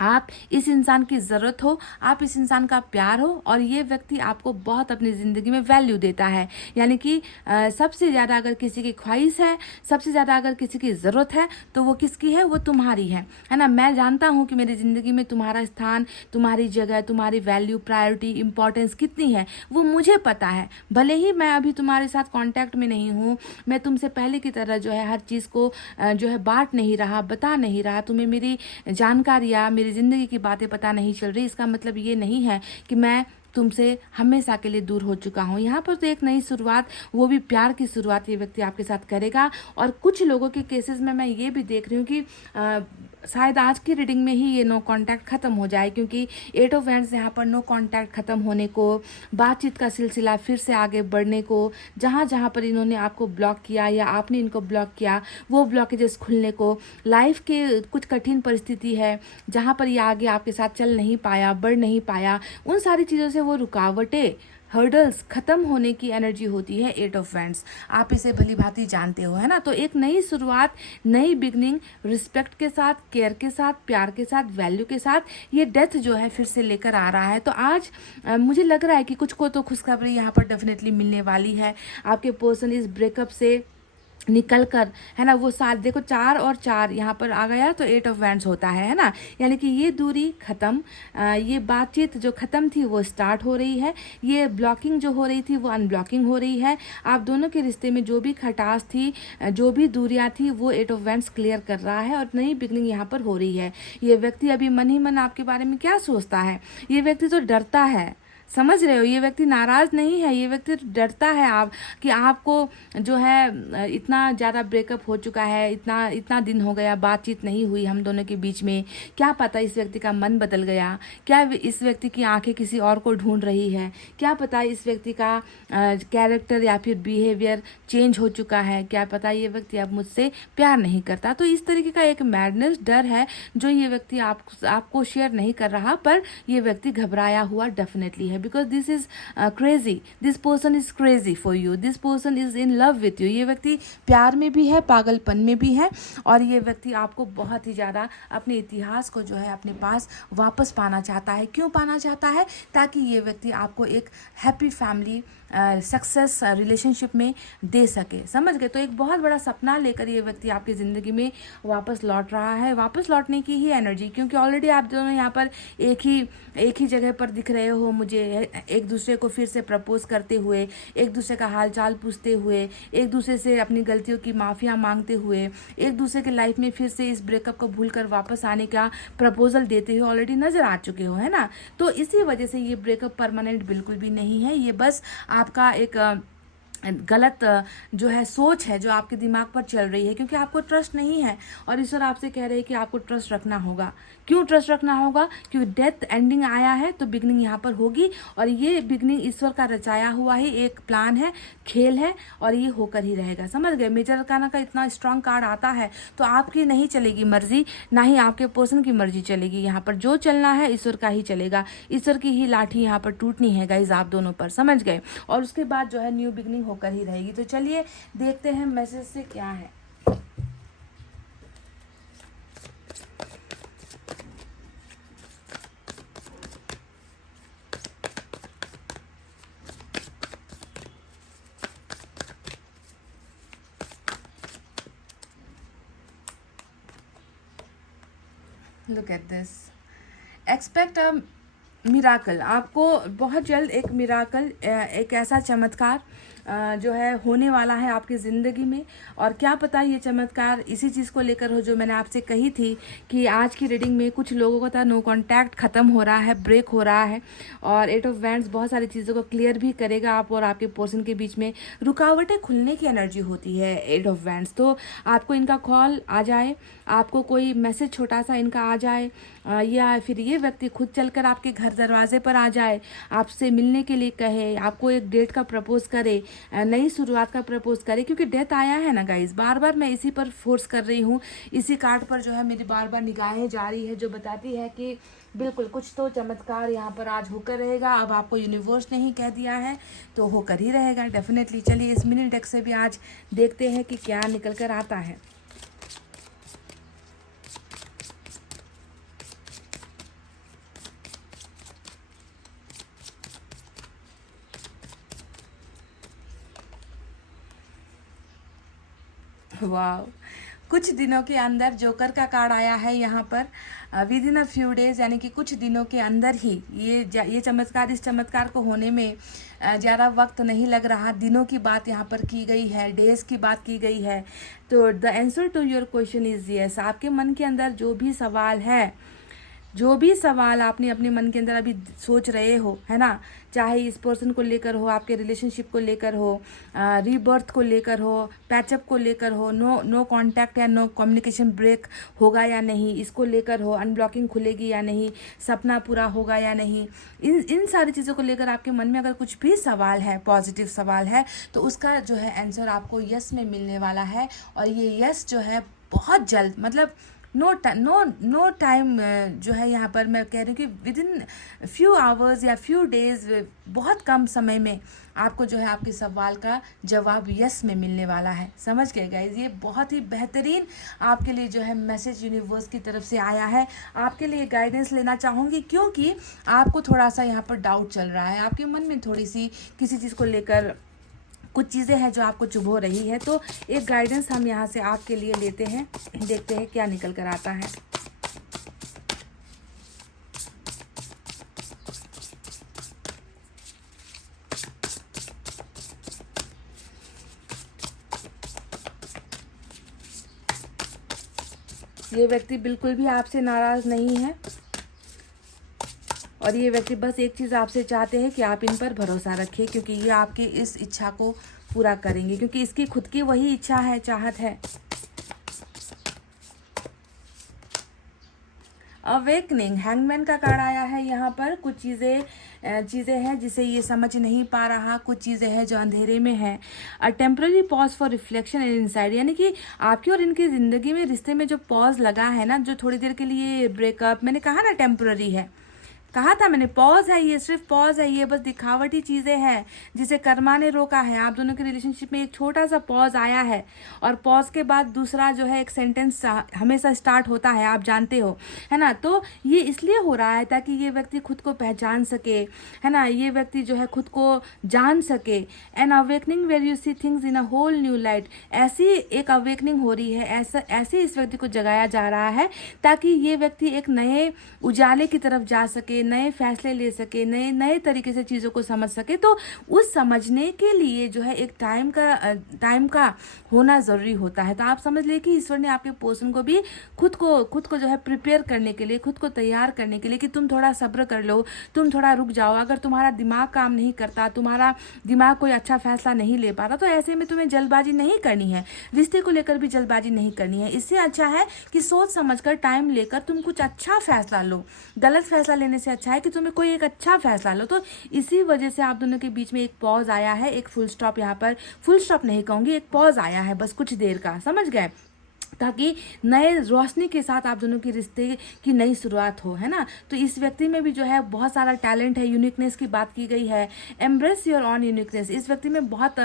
आप इस इंसान की ज़रूरत हो, आप इस इंसान का प्यार हो, और ये व्यक्ति आपको बहुत अपनी ज़िंदगी में वैल्यू देता है। यानी कि सबसे ज़्यादा अगर किसी की ख्वाहिश है, सबसे ज़्यादा अगर किसी की ज़रूरत है, तो वो किसकी है? वो तुम्हारी है ना। मैं जानता हूँ कि मेरी ज़िंदगी में तुम्हारा स्थान, तुम्हारी जगह, तुम्हारी वैल्यू, प्रायोरिटी, इंपॉर्टेंस कितनी है, वो मुझे पता है। भले ही मैं अभी तुम्हारे साथ कॉन्टैक्ट में नहीं हूँ, मैं तुमसे पहले की तरह जो है हर चीज़ को जो है बांट नहीं रहा, बता नहीं रहा, तुम्हें मेरी जानकारियाँ, मेरी ज़िंदगी की बातें पता नहीं चल रही, इसका मतलब ये नहीं है कि मैं तुमसे हमेशा के लिए दूर हो चुका हूँ। यहाँ पर तो एक नई शुरुआत, वो भी प्यार की शुरुआत, ये व्यक्ति आपके साथ करेगा। और कुछ लोगों के केसेस में मैं ये भी देख रही हूँ कि शायद आज की रीडिंग में ही ये नो कांटेक्ट ख़त्म हो जाए, क्योंकि 8 ऑफ वैंड्स यहाँ पर नो कांटेक्ट ख़त्म होने को, बातचीत का सिलसिला फिर से आगे बढ़ने को, जहाँ जहाँ पर इन्होंने आपको ब्लॉक किया या आपने इनको ब्लॉक किया, वो ब्लॉकेजेस खुलने को, लाइफ के कुछ कठिन परिस्थिति है जहाँ पर ये आगे आपके साथ चल नहीं पाया, बढ़ नहीं पाया, उन सारी चीज़ों से वो रुकावटें, हर्डल्स खत्म होने की एनर्जी होती है 8 ऑफ वैंड्स। आप इसे भली भांति जानते हो, है ना। तो एक नई शुरुआत, नई बिगनिंग, रिस्पेक्ट के साथ, केयर के साथ, प्यार के साथ, वैल्यू के साथ ये डेथ जो है फिर से लेकर आ रहा है। तो आज मुझे लग रहा है कि कुछ को तो खुशखबरी यहाँ पर डेफिनेटली मिलने वाली है। आपके पर्सन इस ब्रेकअप से निकल कर, है ना, वो साथ, देखो 4 और 4 यहाँ पर आ गया तो 8 ऑफ वैंड्स होता है ना। यानी कि ये दूरी ख़त्म, ये बातचीत जो ख़त्म थी वो स्टार्ट हो रही है, ये ब्लॉकिंग जो हो रही थी वो अनब्लॉकिंग हो रही है। आप दोनों के रिश्ते में जो भी खटास थी, जो भी दूरियाँ थी, वो 8 ऑफ वैंड्स क्लियर कर रहा है और नई बिगनिंग यहाँ पर हो रही है। ये व्यक्ति अभी मन ही मन आपके बारे में क्या सोचता है? ये व्यक्ति तो डरता है, समझ रहे हो। ये व्यक्ति नाराज़ नहीं है, ये व्यक्ति डरता है आप कि आपको जो है इतना ज़्यादा ब्रेकअप हो चुका है, इतना दिन हो गया, बातचीत नहीं हुई हम दोनों के बीच में, क्या पता इस व्यक्ति का मन बदल गया, क्या इस व्यक्ति की आंखें किसी और को ढूंढ रही है, क्या पता इस व्यक्ति का कैरेक्टर या फिर बिहेवियर चेंज हो चुका है, क्या पता ये व्यक्ति अब मुझसे प्यार नहीं करता। तो इस तरीके का एक मैडनेस, डर है जो ये व्यक्ति आपको शेयर नहीं कर रहा, पर ये व्यक्ति घबराया हुआ डेफिनेटली है। Because this is crazy, this person is crazy for you, this person is in love with you. ये व्यक्ति प्यार में भी है, पागलपन में भी है, और ये व्यक्ति आपको बहुत ही ज़्यादा अपने इतिहास को जो है अपने पास वापस पाना चाहता है। क्यों पाना चाहता है? ताकि ये व्यक्ति आपको एक हैप्पी फैमिली सक्सेस रिलेशनशिप में दे सके, समझ गए? तो एक बहुत बड़ा सपना लेकर ये व्यक्ति आपकी ज़िंदगी में वापस लौट रहा है, वापस लौटने की ही एनर्जी, क्योंकि ऑलरेडी आप दोनों यहाँ पर एक ही जगह पर दिख रहे हो मुझे, एक दूसरे को फिर से प्रपोज करते हुए, एक दूसरे का हाल चाल पूछते हुए, एक दूसरे से अपनी गलतियों की माफ़िया मांगते हुए, एक दूसरे के लाइफ में फिर से इस ब्रेकअप को भूल कर वापस आने का प्रपोजल देते हुए ऑलरेडी नज़र आ चुके हो, है ना? तो इसी वजह से ये ब्रेकअप परमानेंट बिल्कुल भी नहीं है, ये बस आपका एक गलत जो है सोच है जो आपके दिमाग पर चल रही है, क्योंकि आपको ट्रस्ट नहीं है और ईश्वर आपसे कह रहे हैं कि आपको ट्रस्ट रखना होगा। क्यों ट्रस्ट रखना होगा? क्योंकि डेथ एंडिंग आया है तो बिगनिंग यहाँ पर होगी, और ये बिगनिंग ईश्वर का रचाया हुआ ही एक प्लान है, खेल है, और ये होकर ही रहेगा, समझ गए? मेजर अरकाना का इतना स्ट्रांग कार्ड आता है तो आपकी नहीं चलेगी मर्जी, ना ही आपके पर्सन की मर्जी चलेगी। यहाँ पर जो चलना है ईश्वर का ही चलेगा, ईश्वर की ही लाठी यहाँ पर टूटनी है गाइज आप दोनों पर, समझ गए? और उसके बाद जो है न्यू बिगनिंग होकर ही रहेगी। तो चलिए देखते हैं मैसेज से क्या है। Look at this, expect a miracle. आपको बहुत जल्द एक मिराकल, एक ऐसा चमत्कार जो है होने वाला है आपकी ज़िंदगी में। और क्या पता ये चमत्कार इसी चीज़ को लेकर हो जो मैंने आपसे कही थी कि आज की रीडिंग में कुछ लोगों का था नो कांटेक्ट ख़त्म हो रहा है, ब्रेक हो रहा है, और 8 ऑफ वैंड्स बहुत सारी चीज़ों को क्लियर भी करेगा। आप और आपके पर्सन के बीच में रुकावटें खुलने की एनर्जी होती है 8 ऑफ वैंड्स। तो आपको इनका कॉल आ जाए, आपको कोई मैसेज छोटा सा इनका आ जाए, या फिर ये व्यक्ति खुद चलकर आपके घर दरवाजे पर आ जाए, आपसे मिलने के लिए कहे, आपको एक डेट का प्रपोज करे, नई शुरुआत का प्रपोज करे। क्योंकि डेथ आया है ना गाइस, बार बार मैं इसी पर फोर्स कर रही हूँ, इसी कार्ड पर जो है मेरी बार बार निगाहें जा रही है, जो बताती है कि बिल्कुल कुछ तो चमत्कार यहाँ पर आज होकर रहेगा। अब आपको यूनिवर्स ने ही कह दिया है तो होकर ही रहेगा डेफिनेटली। चलिए इस मिनी डेक से भी आज देखते हैं कि क्या निकल कर आता है। वाह, कुछ दिनों के अंदर जोकर का कार्ड आया है यहाँ पर, with in a few days, यानी कि कुछ दिनों के अंदर ही ये चमत्कार, इस चमत्कार को होने में ज़्यादा वक्त नहीं लग रहा। दिनों की बात यहाँ पर की गई है, डेज की बात की गई है। तो the answer to your question is yes. आपके मन के अंदर जो भी सवाल है, जो भी सवाल आपने अपने मन के अंदर अभी सोच रहे हो, है ना, चाहे इस पर्सन को लेकर हो, आपके रिलेशनशिप को लेकर हो, रीबर्थ को लेकर हो, पैचअप को लेकर हो, नो कांटेक्ट या नो कम्युनिकेशन ब्रेक होगा या नहीं, इसको लेकर हो, अनब्लॉकिंग खुलेगी या नहीं, सपना पूरा होगा या नहीं, इन सारी चीज़ों को लेकर आपके मन में अगर कुछ भी सवाल है, पॉजिटिव सवाल है, तो उसका जो है आंसर आपको यस में मिलने वाला है। और ये यस जो है बहुत जल्द, मतलब नो टाइम जो है यहाँ पर मैं कह रही हूँ कि विद इन फ्यू आवर्स या फ्यू डेज, बहुत कम समय में आपको जो है आपके सवाल का जवाब यस में मिलने वाला है, समझ गए गाइज? ये बहुत ही बेहतरीन आपके लिए जो है मैसेज यूनिवर्स की तरफ से आया है। आपके लिए गाइडेंस लेना चाहूँगी क्योंकि आपको थोड़ा सा यहाँ पर डाउट चल रहा है, आपके मन में थोड़ी सी किसी चीज़ को लेकर कुछ चीज़ें हैं जो आपको चुभ हो रही है। तो एक गाइडेंस हम यहाँ से आपके लिए लेते हैं, देखते हैं क्या निकल कर आता है। ये व्यक्ति बिल्कुल भी आपसे नाराज़ नहीं है, और ये व्यक्ति बस एक चीज़ आपसे चाहते हैं कि आप इन पर भरोसा रखें, क्योंकि ये आपकी इस इच्छा को पूरा करेंगे, क्योंकि इसकी खुद की वही इच्छा है, चाहत है। अवेकनिंग, हैंगमैन का कार्ड आया है यहाँ पर। कुछ चीज़ें हैं जिसे ये समझ नहीं पा रहा, कुछ चीज़ें हैं जो अंधेरे में है। A temporary pause for reflection and inside, यानी कि आपकी और इनकी ज़िंदगी में, रिश्ते में जो पॉज लगा है ना, जो थोड़ी देर के लिए ब्रेकअप, मैंने कहा ना टेम्पररी है, कहा था मैंने, पॉज है, ये सिर्फ पॉज है, ये बस दिखावटी चीज़ें हैं जिसे कर्मा ने रोका है। आप दोनों के रिलेशनशिप में एक छोटा सा पॉज आया है, और पॉज के बाद दूसरा जो है एक सेंटेंस हमेशा स्टार्ट होता है, आप जानते हो, है ना। तो ये इसलिए हो रहा है ताकि ये व्यक्ति खुद को पहचान सके, है ना, ये व्यक्ति जो है खुद को जान सके। An awakening where you see things in a whole new light, ऐसी एक अवेकनिंग हो रही है, ऐसे इस व्यक्ति को जगाया जा रहा है ताकि ये व्यक्ति एक नए उजाले की तरफ जा सके, नए फैसले ले सके, नए नए तरीके से चीज़ों को समझ सके। तो उस समझने के लिए जो है एक टाइम का होना ज़रूरी होता है। तो आप समझ ले कि ईश्वर ने आपके पर्सन को भी खुद को जो है प्रिपेयर करने के लिए, खुद को तैयार करने के लिए कि तुम थोड़ा सब्र कर लो, तुम थोड़ा रुक जाओ। अगर तुम्हारा दिमाग काम नहीं करता, तुम्हारा दिमाग कोई अच्छा फैसला नहीं ले पाता, तो ऐसे में तुम्हें जल्दबाजी नहीं करनी है, रिश्ते को लेकर भी जल्दबाजी नहीं करनी है। इससे अच्छा है कि सोच समझकर टाइम लेकर तुम कुछ अच्छा फैसला लो। गलत फैसला लेने से अच्छा है कि तुम्हें कोई एक अच्छा फैसला लो। तो इसी वजह से आप दोनों के बीच में एक पॉज आया है, एक फुल स्टॉप, यहाँ पर फुल स्टॉप नहीं कहूँगी, एक पॉज आया है बस कुछ देर का, समझ गए, ताकि नए रोशनी के साथ आप दोनों की रिश्ते की नई शुरुआत हो, है ना। तो इस व्यक्ति में भी जो है बहुत सारा टैलेंट है, यूनिकनेस की बात की गई है। एम्ब्रेस योर ऑन यूनिकनेस, इस व्यक्ति में बहुत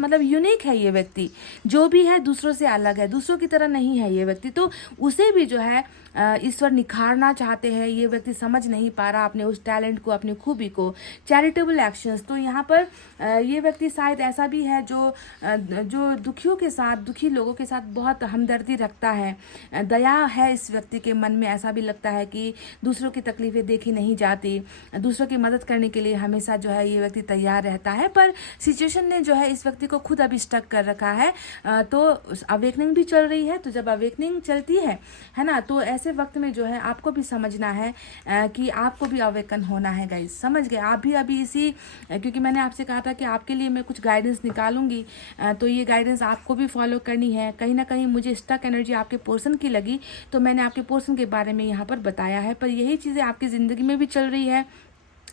मतलब यूनिक है ये व्यक्ति, जो भी है दूसरों से अलग है, दूसरों की तरह नहीं है ये व्यक्ति। तो उसे भी जो है ईश्वर निखारना चाहते हैं। ये व्यक्ति समझ नहीं पा रहा अपने उस टैलेंट को, अपनी खूबी को। चैरिटेबल एक्शंस, तो यहाँ पर ये व्यक्ति शायद ऐसा भी है जो दुखियों के साथ, दुखी लोगों के साथ बहुत हमदर्दी रखता है, दया है इस व्यक्ति के मन में। ऐसा भी लगता है कि दूसरों की तकलीफें देखी नहीं जाती, दूसरों की मदद करने के लिए हमेशा जो है ये व्यक्ति तैयार रहता है। पर सिचुएशन ने जो है इस व्यक्ति को खुद अभी स्टक कर रखा है। तो अवेकनिंग भी चल रही है, तो जब अवेकनिंग चलती है ना, तो ऐसे वक्त में जो है आपको भी समझना है कि आपको भी अवेकन होना है गाइस, समझ गए। आप भी अभी इसी, क्योंकि मैंने आपसे कहा था कि आपके लिए मैं कुछ गाइडेंस निकालूंगी, तो ये गाइडेंस आपको भी फॉलो करनी है। कहीं ना कहीं मुझे स्टक एनर्जी आपके पोर्शन की लगी, तो मैंने आपके पोर्शन के बारे में यहाँ पर बताया है। पर यही चीज़ें आपकी ज़िंदगी में भी चल रही है,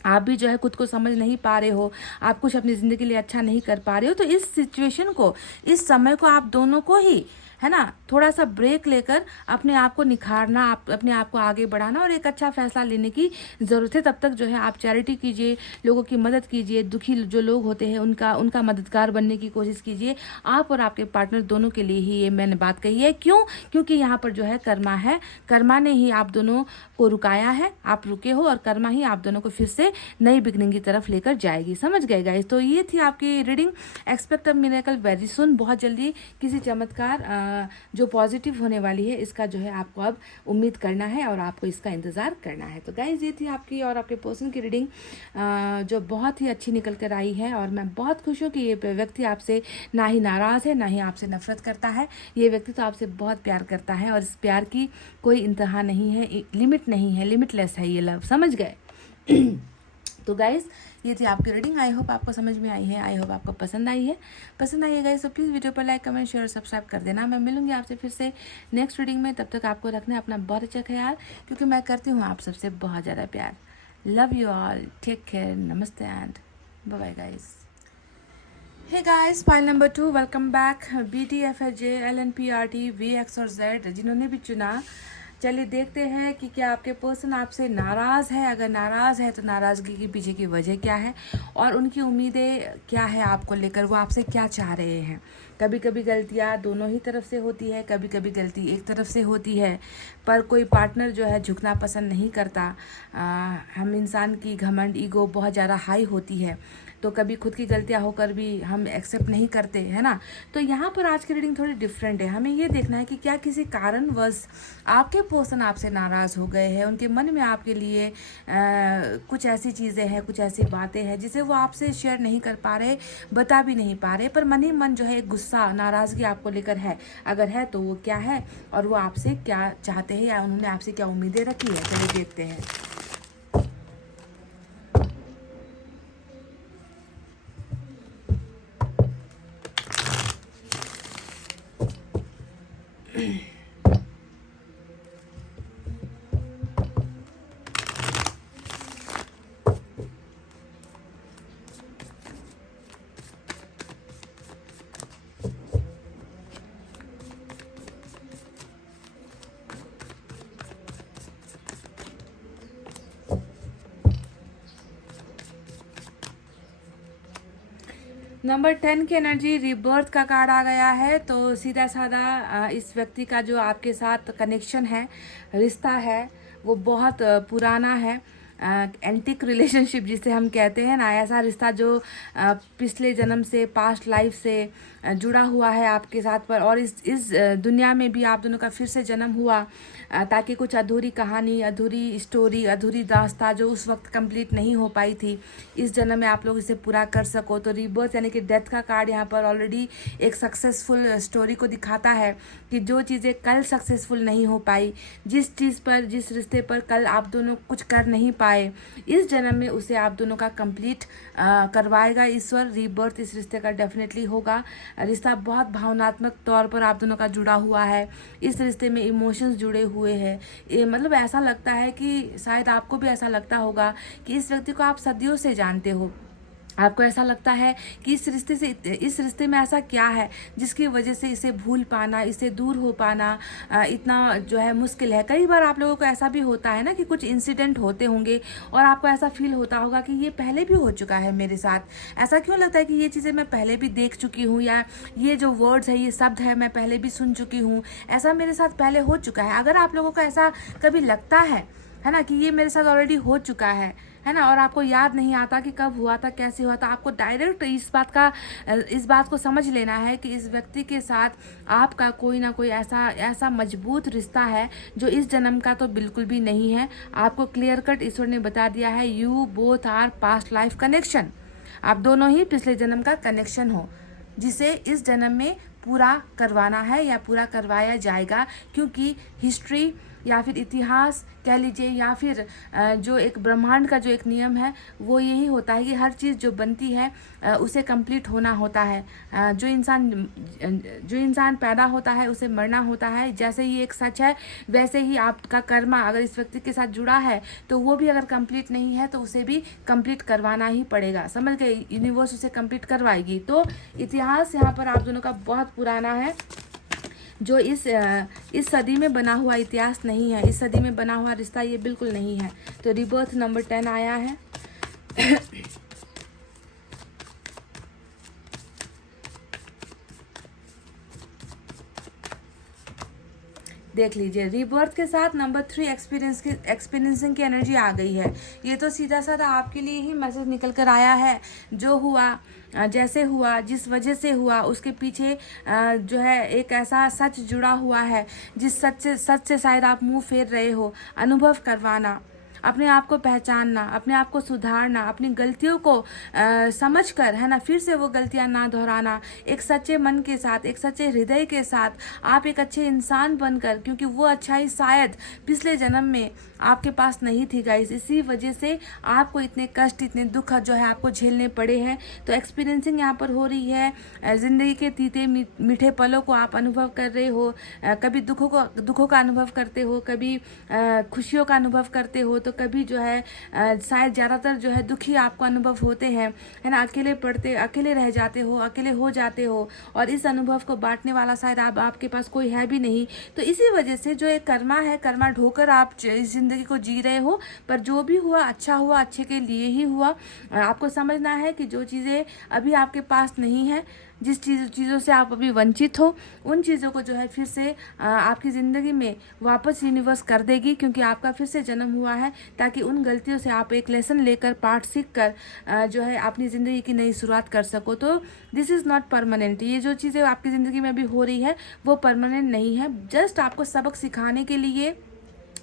आप भी जो है खुद को समझ नहीं पा रहे हो, आप कुछ अपनी ज़िंदगी के लिए अच्छा नहीं कर पा रहे हो। तो इस सिचुएशन को, इस समय को आप दोनों को ही, है ना, थोड़ा सा ब्रेक लेकर अपने आप को निखारना, अपने आप को आगे बढ़ाना और एक अच्छा फैसला लेने की ज़रूरत है। तब तक जो है आप चैरिटी कीजिए, लोगों की मदद कीजिए, दुखी जो लोग होते हैं उनका मददगार बनने की कोशिश कीजिए। आप और आपके पार्टनर दोनों के लिए ही ये मैंने बात कही है। क्यों? क्योंकि यहाँ पर जो है कर्मा है, कर्मा ने ही आप दोनों को रुकाया है, आप रुके हो, और कर्मा ही आप दोनों को फिर से नई बिगनिंग की तरफ लेकर जाएगी, समझ गए गाइस। तो ये थी आपकी reading. Expect a miracle very soon, बहुत जल्दी किसी चमत्कार जो पॉजिटिव होने वाली है, इसका जो है आपको अब उम्मीद करना है और आपको इसका इंतज़ार करना है। तो गाइज ये थी आपकी और आपके पर्सन की रीडिंग, जो बहुत ही अच्छी निकल कर आई है। और मैं बहुत खुश हूँ कि ये व्यक्ति आपसे ना ही नाराज़ है, ना ही आपसे नफरत करता है। ये व्यक्ति तो आपसे बहुत प्यार करता है, और इस प्यार की कोई इंतहा नहीं है, लिमिट नहीं है, लिमिटलेस है ये लव, समझ गए। तो गाइज़ ये थी आपकी रीडिंग। आई होप आपको समझ में आई है, आई होप आपको पसंद आई है गाइस। तो प्लीज़ वीडियो पर लाइक, कमेंट, शेयर और सब्सक्राइब कर देना। मैं मिलूंगी आपसे फिर से नेक्स्ट रीडिंग में। तब तक आपको रखना है अपना बहुत अच्छा ख्याल, क्योंकि मैं करती हूँ आप सबसे बहुत ज़्यादा प्यार। Love you all, take care, नमस्ते and bye bye guys. Hey guys, file number 2, welcome back. BTFJ, LNPRT, VX और Z जिन्होंने भी चुना, चलिए देखते हैं कि क्या आपके पर्सन आपसे नाराज़ है। अगर नाराज़ है तो नाराज़गी के पीछे की वजह क्या है, और उनकी उम्मीदें क्या है आपको लेकर, वो आपसे क्या चाह रहे हैं। कभी कभी गलतियाँ दोनों ही तरफ से होती है, कभी कभी गलती एक तरफ से होती है, पर कोई पार्टनर जो है झुकना पसंद नहीं करता। हम इंसान की घमंड, ईगो बहुत ज़्यादा हाई होती है, तो कभी खुद की गलतियां होकर भी हम एक्सेप्ट नहीं करते, है ना। तो यहाँ पर आज की रीडिंग थोड़ी डिफरेंट है। हमें ये देखना है कि क्या किसी कारणवश आपके पर्सन आपसे नाराज़ हो गए हैं, उनके मन में आपके लिए कुछ ऐसी चीज़ें हैं, कुछ ऐसी बातें हैं जिसे वो आपसे शेयर नहीं कर पा रहे, बता भी नहीं पा रहे, पर मन ही मन जो है एक गुस्सा, नाराज़गी आपको लेकर है। अगर है तो वो क्या है, और वो आपसे क्या चाहते हैं, या उन्होंने आपसे क्या उम्मीदें रखी है, चलिए देखते हैं। नंबर 10 की एनर्जी रीबर्थ का कार्ड आ गया है। तो सीधा साधा इस व्यक्ति का जो आपके साथ कनेक्शन है, रिश्ता है, वो बहुत पुराना है। एंटिक रिलेशनशिप जिसे हम कहते हैं ना, ऐसा रिश्ता जो पिछले जन्म से, पास्ट लाइफ से जुड़ा हुआ है आपके साथ पर। और इस दुनिया में भी आप दोनों का फिर से जन्म हुआ ताकि कुछ अधूरी कहानी, अधूरी स्टोरी, अधूरी दास्तां जो उस वक्त कंप्लीट नहीं हो पाई थी, इस जन्म में आप लोग इसे पूरा कर सको। तो रीबर्थ यानी कि डेथ का कार्ड यहाँ पर ऑलरेडी एक सक्सेसफुल स्टोरी को दिखाता है कि जो चीज़ें कल सक्सेसफुल नहीं हो पाई, जिस चीज़ पर, जिस रिश्ते पर कल आप दोनों कुछ कर नहीं पाए, इस जन्म में उसे आप दोनों का कंप्लीट करवाएगा ईश्वर। रीबर्थ इस रिश्ते का डेफिनेटली होगा। रिश्ता बहुत भावनात्मक तौर पर आप दोनों का जुड़ा हुआ है। इस रिश्ते में इमोशंस जुड़े हुए हैं। मतलब ऐसा लगता है कि शायद आपको भी ऐसा लगता होगा कि इस व्यक्ति को आप सदियों से जानते हो। आपको ऐसा लगता है कि इस रिश्ते में ऐसा क्या है जिसकी वजह से इसे भूल पाना, इससे दूर हो पाना इतना जो है मुश्किल है। कई बार आप लोगों को ऐसा भी होता है ना कि कुछ इंसिडेंट होते होंगे और आपको ऐसा फील होता होगा कि ये पहले भी हो चुका है मेरे साथ। ऐसा क्यों लगता है कि ये चीज़ें मैं पहले भी देख चुकी हूँ, या ये जो वर्ड्स है, ये शब्द है, मैं पहले भी सुन चुकी हूँ, ऐसा मेरे साथ पहले हो चुका है। अगर आप लोगों को ऐसा कभी लगता है ना कि ये मेरे साथ ऑलरेडी हो चुका है ना, और आपको याद नहीं आता कि कब हुआ था, कैसे हुआ था, आपको डायरेक्ट इस बात को समझ लेना है कि इस व्यक्ति के साथ आपका कोई ना कोई ऐसा मजबूत रिश्ता है जो इस जन्म का तो बिल्कुल भी नहीं है। आपको क्लियर कट ईश्वर ने बता दिया है, you both are past life connection. आप दोनों ही पिछले जन्म का कनेक्शन हो, जिसे इस जन्म में पूरा करवाना है या पूरा करवाया जाएगा। क्योंकि हिस्ट्री या फिर इतिहास कह लीजिए, या फिर जो एक ब्रह्मांड का जो एक नियम है, वो यही होता है कि हर चीज़ जो बनती है उसे कंप्लीट होना होता है। जो इंसान पैदा होता है उसे मरना होता है। जैसे ही एक सच है, वैसे ही आपका कर्मा अगर इस व्यक्ति के साथ जुड़ा है तो वो भी अगर कंप्लीट नहीं है तो उसे भी कंप्लीट करवाना ही पड़ेगा। समझ गए, यूनिवर्स उसे कंप्लीट करवाएगी। तो इतिहास यहाँ पर आप दोनों का बहुत पुराना है, जो इस सदी में बना हुआ इतिहास नहीं है, इस सदी में बना हुआ रिश्ता ये बिल्कुल नहीं है। तो रिबर्थ नंबर 10 आया है। देख लीजिए, रीबर्थ के साथ नंबर 3 एक्सपीरियंसिंग की एनर्जी आ गई है। ये तो सीधा साधा आपके लिए ही मैसेज निकल कर आया है। जो हुआ, जैसे हुआ, जिस वजह से हुआ, उसके पीछे जो है एक ऐसा सच जुड़ा हुआ है जिस सच से शायद आप मुंह फेर रहे हो। अनुभव करवाना, अपने आप को पहचानना, अपने आप को सुधारना, अपनी गलतियों को समझकर, है ना, फिर से वो गलतियां ना दोहराना, एक सच्चे मन के साथ, एक सच्चे हृदय के साथ आप एक अच्छे इंसान बनकर, क्योंकि वो अच्छाई शायद पिछले जन्म में आपके पास नहीं थी गाइस, इसी वजह से आपको इतने कष्ट, इतने दुख जो है आपको झेलने पड़े हैं। तो एक्सपीरियंसिंग यहाँ पर हो रही है। ज़िंदगी के तीते मीठे पलों को आप अनुभव कर रहे हो। कभी दुखों का अनुभव करते हो, कभी खुशियों का अनुभव करते हो, तो कभी जो है शायद ज़्यादातर जो है दुखी आपको अनुभव होते हैं, है ना। अकेले रह जाते हो, अकेले हो जाते हो, और इस अनुभव को बांटने वाला शायद आपके पास कोई है भी नहीं। तो इसी वजह से जो एक कर्मा है, कर्मा ढोकर आप इस जिंदगी को जी रहे हो। पर जो भी हुआ अच्छा हुआ, अच्छे के लिए ही हुआ। आपको समझना है कि जो चीज़ें अभी आपके पास नहीं है, जिस चीज़ों से आप अभी वंचित हो, उन चीज़ों को जो है फिर से आपकी ज़िंदगी में वापस यूनिवर्स कर देगी, क्योंकि आपका फिर से जन्म हुआ है, ताकि उन गलतियों से आप एक लेसन लेकर, पाठ सीख कर जो है अपनी ज़िंदगी की नई शुरुआत कर सको। तो दिस इज़ नॉट परमानेंट। ये जो चीज़ें आपकी ज़िंदगी में अभी हो रही है वो परमानेंट नहीं है, जस्ट आपको सबक सिखाने के लिए,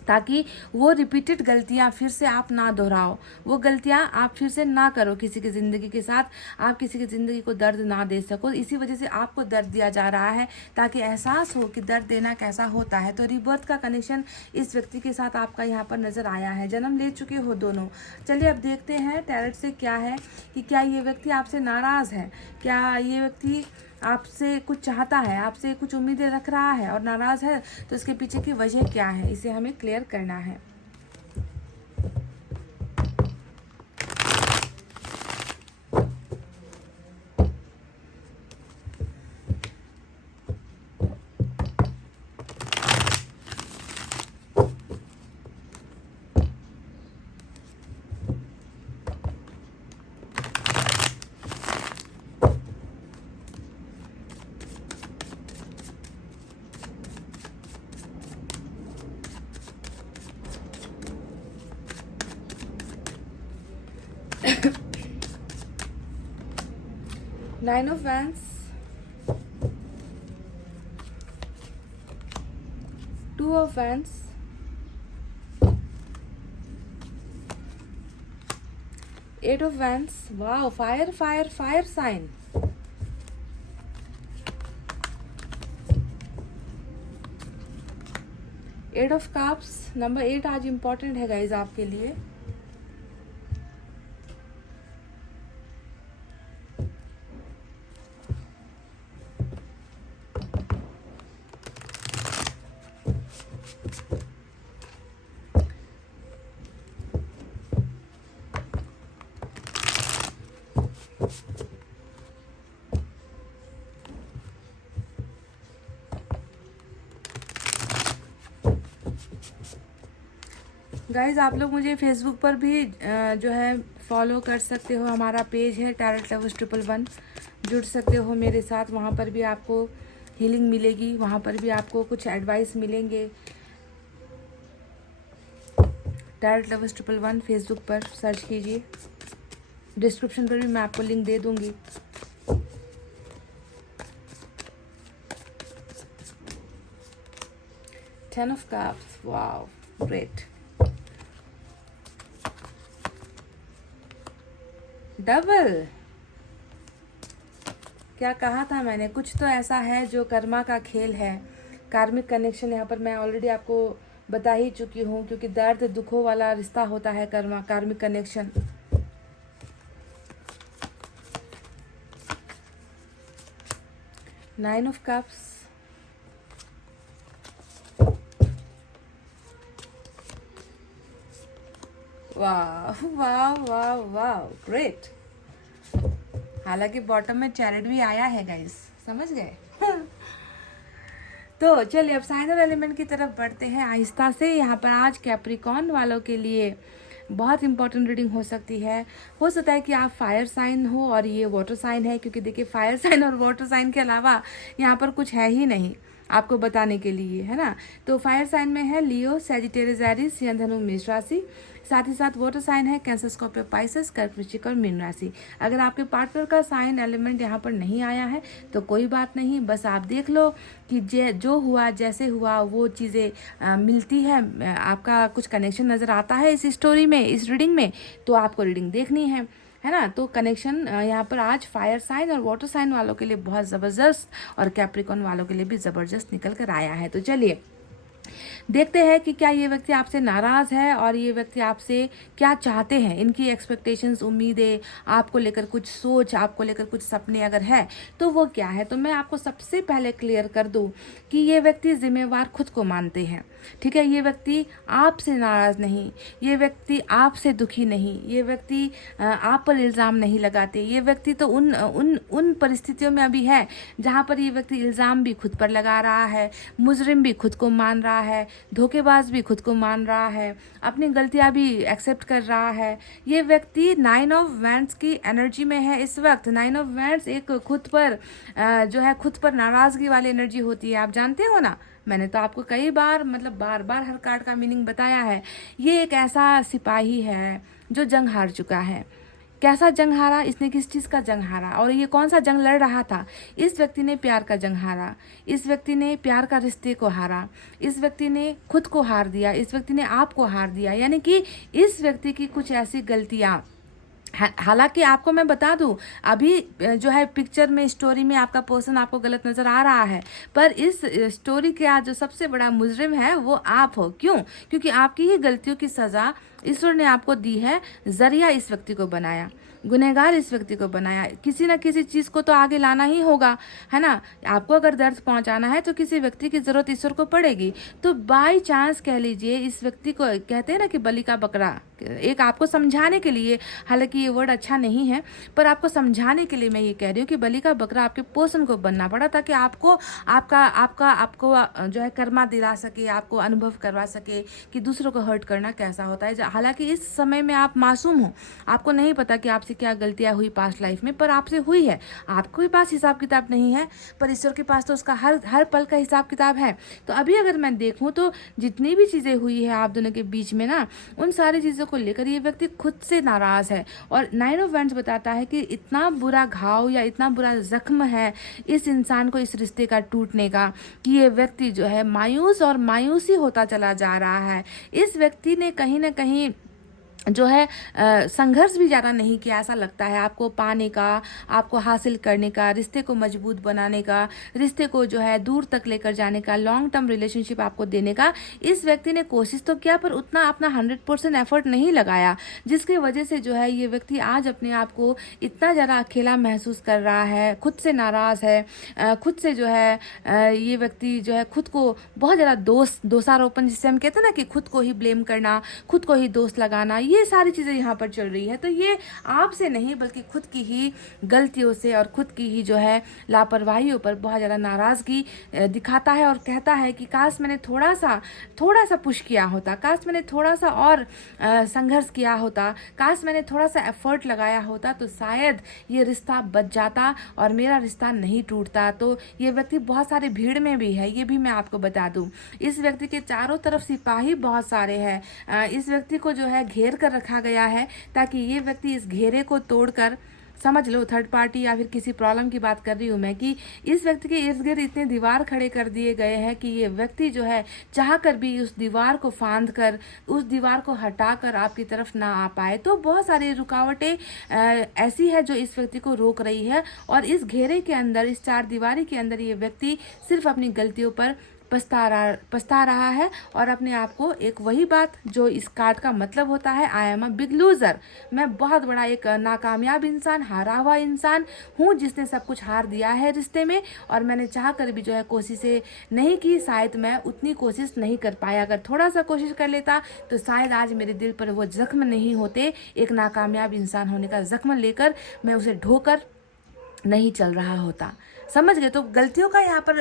ताकि वो रिपीटेड गलतियाँ फिर से आप ना दोहराओ, वो गलतियाँ आप फिर से ना करो किसी की ज़िंदगी के साथ, आप किसी की ज़िंदगी को दर्द ना दे सको। इसी वजह से आपको दर्द दिया जा रहा है, ताकि एहसास हो कि दर्द देना कैसा होता है। तो रिबर्थ का कनेक्शन इस व्यक्ति के साथ आपका यहाँ पर नज़र आया है। जन्म ले चुके हो दोनों। चलिए अब देखते हैं टैरेट से क्या है, कि क्या ये व्यक्ति आपसे नाराज़ है, क्या ये व्यक्ति आपसे कुछ चाहता है, आपसे कुछ उम्मीदें रख रहा है और नाराज़ है, तो इसके पीछे की वजह क्या है, इसे हमें क्लियर करना है। 9 of Wands, 2 of Wands, 8 of Wands. Wow, fire sign. Eight of Cups. Number 8 आज इम्पोर्टेंट है गाइज आपके लिए. गाइज आप लोग मुझे फेसबुक पर भी जो है फॉलो कर सकते हो. हमारा पेज है टैरेट लवर्स 111. जुड़ सकते हो मेरे साथ. वहाँ पर भी आपको हीलिंग मिलेगी. वहाँ पर भी आपको कुछ एडवाइस मिलेंगे. टैरेट लवर्स 111 फेसबुक पर सर्च कीजिए. डिस्क्रिप्शन पर भी मैं आपको लिंक दे दूँगी. Ten of Cups. Wow, great. Double. क्या कहा था मैंने? कुछ तो ऐसा है जो कर्मा का खेल है. कार्मिक कनेक्शन यहाँ पर मैं ऑलरेडी आपको बता ही चुकी हूँ, क्योंकि दर्द दुखों वाला रिश्ता होता है karmic connection. Nine of cups. वाह वाह वाह वाह, ग्रेट. हालांकि बॉटम में चैरेट भी आया है गाइस, समझ गए. तो चलिए अब साइनर एलिमेंट की तरफ बढ़ते हैं आहिस्ता से. यहाँ पर आज कैप्रिकॉर्न वालों के लिए बहुत इंपॉर्टेंट रीडिंग हो सकती है. हो सकता है कि आप फायर साइन हो और ये वाटर साइन है, क्योंकि देखिए फायर साइन और वाटर साइन के अलावा यहाँ पर कुछ है ही नहीं आपको बताने के लिए, है ना. तो फायर साइन में है लियो, सैजिटेरियस, एरीज या धनु मेष राशि. साथ ही साथ वाटर साइन है कैंसर, स्कॉर्पियो, पाइसेस, कर्क, वृश्चिक और मीन राशि. अगर आपके पार्टनर का साइन एलिमेंट यहाँ पर नहीं आया है तो कोई बात नहीं, बस आप देख लो कि जो हुआ जैसे हुआ वो चीज़ें मिलती है. आपका कुछ कनेक्शन नज़र आता है इस स्टोरी में, इस रीडिंग में, तो आपको रीडिंग देखनी है ना. तो कनेक्शन यहाँ पर आज फायर साइन और वाटर साइन वालों के लिए बहुत ज़बरदस्त और कैप्रिकॉर्न वालों के लिए भी ज़बरदस्त निकल कर आया है. तो चलिए देखते हैं कि क्या ये व्यक्ति आपसे नाराज़ है और ये व्यक्ति आपसे क्या चाहते हैं. इनकी एक्सपेक्टेशंस, उम्मीदें, आपको लेकर कुछ सोच, आपको लेकर कुछ सपने अगर है तो वो क्या है. तो मैं आपको सबसे पहले क्लियर कर दूं कि ये व्यक्ति जिम्मेवार खुद को मानते हैं. ठीक है, ये व्यक्ति आपसे नाराज़ नहीं, ये व्यक्ति आपसे दुखी नहीं, ये व्यक्ति आप पर इल्ज़ाम नहीं लगाते. ये व्यक्ति तो उन परिस्थितियों में अभी है जहाँ पर ये व्यक्ति इल्ज़ाम भी खुद पर लगा रहा है, मुजरिम भी खुद को मान रहा है, धोखेबाज भी खुद को मान रहा है, अपनी गलतियां भी एक्सेप्ट कर रहा है. ये व्यक्ति 9 ऑफ वैंड्स की एनर्जी में है इस वक्त. 9 ऑफ वैंड्स एक खुद पर जो है खुद पर नाराज़गी वाली एनर्जी होती है. आप जानते हो ना, मैंने तो आपको कई बार बार बार हर कार्ड का मीनिंग बताया है. ये एक ऐसा सिपाही है जो जंग हार चुका है. कैसा जंग हारा? इसने किस चीज़ का जंग हारा और ये कौन सा जंग लड़ रहा था? इस व्यक्ति ने प्यार का जंग हारा. इस व्यक्ति ने प्यार का रिश्ते को हारा. इस व्यक्ति ने खुद को हार दिया. इस व्यक्ति ने आपको हार दिया. यानी कि इस व्यक्ति की कुछ ऐसी गलतियाँ, हालांकि आपको मैं बता दूं, अभी जो है पिक्चर में, स्टोरी में आपका पर्सन आपको गलत नज़र आ रहा है, पर इस स्टोरी के आज जो सबसे बड़ा मुजरिम है वो आप हो. क्यों? क्योंकि आपकी ही गलतियों की सज़ा ईश्वर ने आपको दी है. जरिया इस व्यक्ति को बनाया, गुनहगार इस व्यक्ति को बनाया. किसी न किसी चीज़ को तो आगे लाना ही होगा, है ना. आपको अगर दर्द पहुंचाना है तो किसी व्यक्ति की ज़रूरत ईश्वर को पड़ेगी. तो बाय चांस कह लीजिए, इस व्यक्ति को कहते हैं ना कि बलि का बकरा, एक आपको समझाने के लिए, हालांकि ये वर्ड अच्छा नहीं है पर आपको समझाने के लिए मैं ये कह रही हूँ कि बलि का बकरा आपके पर्सन को बनना पड़ा ताकि आपको आपको जो है कर्मा दिला सके, आपको अनुभव करवा सके कि दूसरों को हर्ट करना कैसा होता है. हालांकि इस समय में आप मासूम हो, आपको नहीं पता कि आपसे क्या गलतियां हुई पास्ट लाइफ में, पर आपसे हुई है. आपके भी पास हिसाब किताब नहीं है, पर ईश्वर के पास तो उसका हर पल का हिसाब किताब है. तो अभी अगर मैं देखूँ तो जितनी भी चीज़ें हुई है आप दोनों के बीच में ना, उन सारी चीज़ों को को लेकर ये व्यक्ति खुद से नाराज़ है। और 9 ऑफ वैंड्स बताता है कि इतना बुरा घाव या इतना बुरा जख्म है इस इंसान को, इस रिश्ते का टूटने का, कि ये व्यक्ति जो है मायूस और मायूसी होता चला जा रहा है। इस व्यक्ति ने कहीं ना कहीं जो है संघर्ष भी ज़्यादा नहीं किया, ऐसा लगता है आपको पाने का, आपको हासिल करने का, रिश्ते को मजबूत बनाने का, रिश्ते को जो है दूर तक लेकर जाने का, लॉन्ग टर्म रिलेशनशिप आपको देने का इस व्यक्ति ने कोशिश तो किया, पर उतना अपना 100% एफर्ट नहीं लगाया, जिसकी वजह से जो है ये व्यक्ति आज अपने आप को इतना ज़्यादा अकेला महसूस कर रहा है, खुद से नाराज़ है, खुद से जो है ये व्यक्ति जो है खुद को बहुत ज़्यादा दोषारोपण, जिससे हम कहते हैं ना कि खुद को ही ब्लेम करना, खुद को ही दोष लगाना, ये सारी चीज़ें यहाँ पर चल रही है। तो ये आपसे नहीं बल्कि खुद की ही गलतियों से और खुद की ही जो है लापरवाहियों पर बहुत ज़्यादा नाराज़गी दिखाता है और कहता है कि काश मैंने थोड़ा सा पुश किया होता, काश मैंने थोड़ा सा और संघर्ष किया होता, काश मैंने थोड़ा सा एफर्ट लगाया होता तो शायद ये रिश्ता बच जाता और मेरा रिश्ता नहीं टूटता। तो ये व्यक्ति बहुत सारे भीड़ में भी है, ये भी मैं आपको बता दूं। इस व्यक्ति के चारों तरफ सिपाही बहुत सारे हैं, इस व्यक्ति को जो है घेर कर रखा गया है ताकि ये व्यक्ति इस घेरे को तोड़कर, समझ लो थर्ड पार्टी या फिर किसी प्रॉब्लम की बात कर रही हूँ मैं, कि इस व्यक्ति के इर्द गिर्द इतने दीवार खड़े कर दिए गए हैं कि ये व्यक्ति जो है चाह कर भी उस दीवार को फांद कर, उस दीवार को हटा कर आपकी तरफ ना आ पाए। तो बहुत सारी रुकावटें ऐसी है जो इस व्यक्ति को रोक रही है, और इस घेरे के अंदर, इस चार दीवारी के अंदर ये व्यक्ति सिर्फ अपनी गलतियों पर पछता रहा है और अपने आप को, एक वही बात जो इस कार्ड का मतलब होता है, I am a big loser, मैं बहुत बड़ा एक नाकामयाब इंसान, हारा हुआ इंसान हूँ जिसने सब कुछ हार दिया है रिश्ते में, और मैंने चाह कर भी जो है कोशिशें नहीं की, शायद मैं उतनी कोशिश नहीं कर पाया, अगर थोड़ा सा कोशिश कर लेता तो शायद आज मेरे दिल पर वो जख्म नहीं होते, एक नाकामयाब इंसान होने का जख्म लेकर मैं उसे ढोकर नहीं चल रहा होता। समझ गए? तो गलतियों का यहाँ पर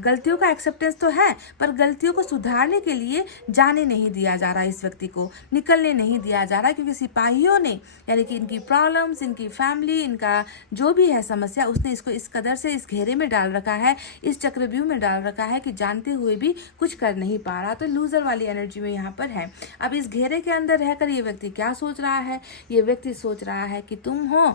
गलतियों का एक्सेप्टेंस तो है, पर गलतियों को सुधारने के लिए जाने नहीं दिया जा रहा, इस व्यक्ति को निकलने नहीं दिया जा रहा, क्योंकि सिपाहियों ने, यानी कि इनकी प्रॉब्लम्स, इनकी फैमिली, इनका जो भी है समस्या, उसने इसको इस कदर से इस घेरे में डाल रखा है, इस चक्रव्यूह में डाल रखा है कि जानते हुए भी कुछ कर नहीं पा रहा। तो लूजर वाली एनर्जी में यहाँ पर है। अब इस घेरे के अंदर रहकर ये व्यक्ति क्या सोच रहा है? ये व्यक्ति सोच रहा है कि तुम हो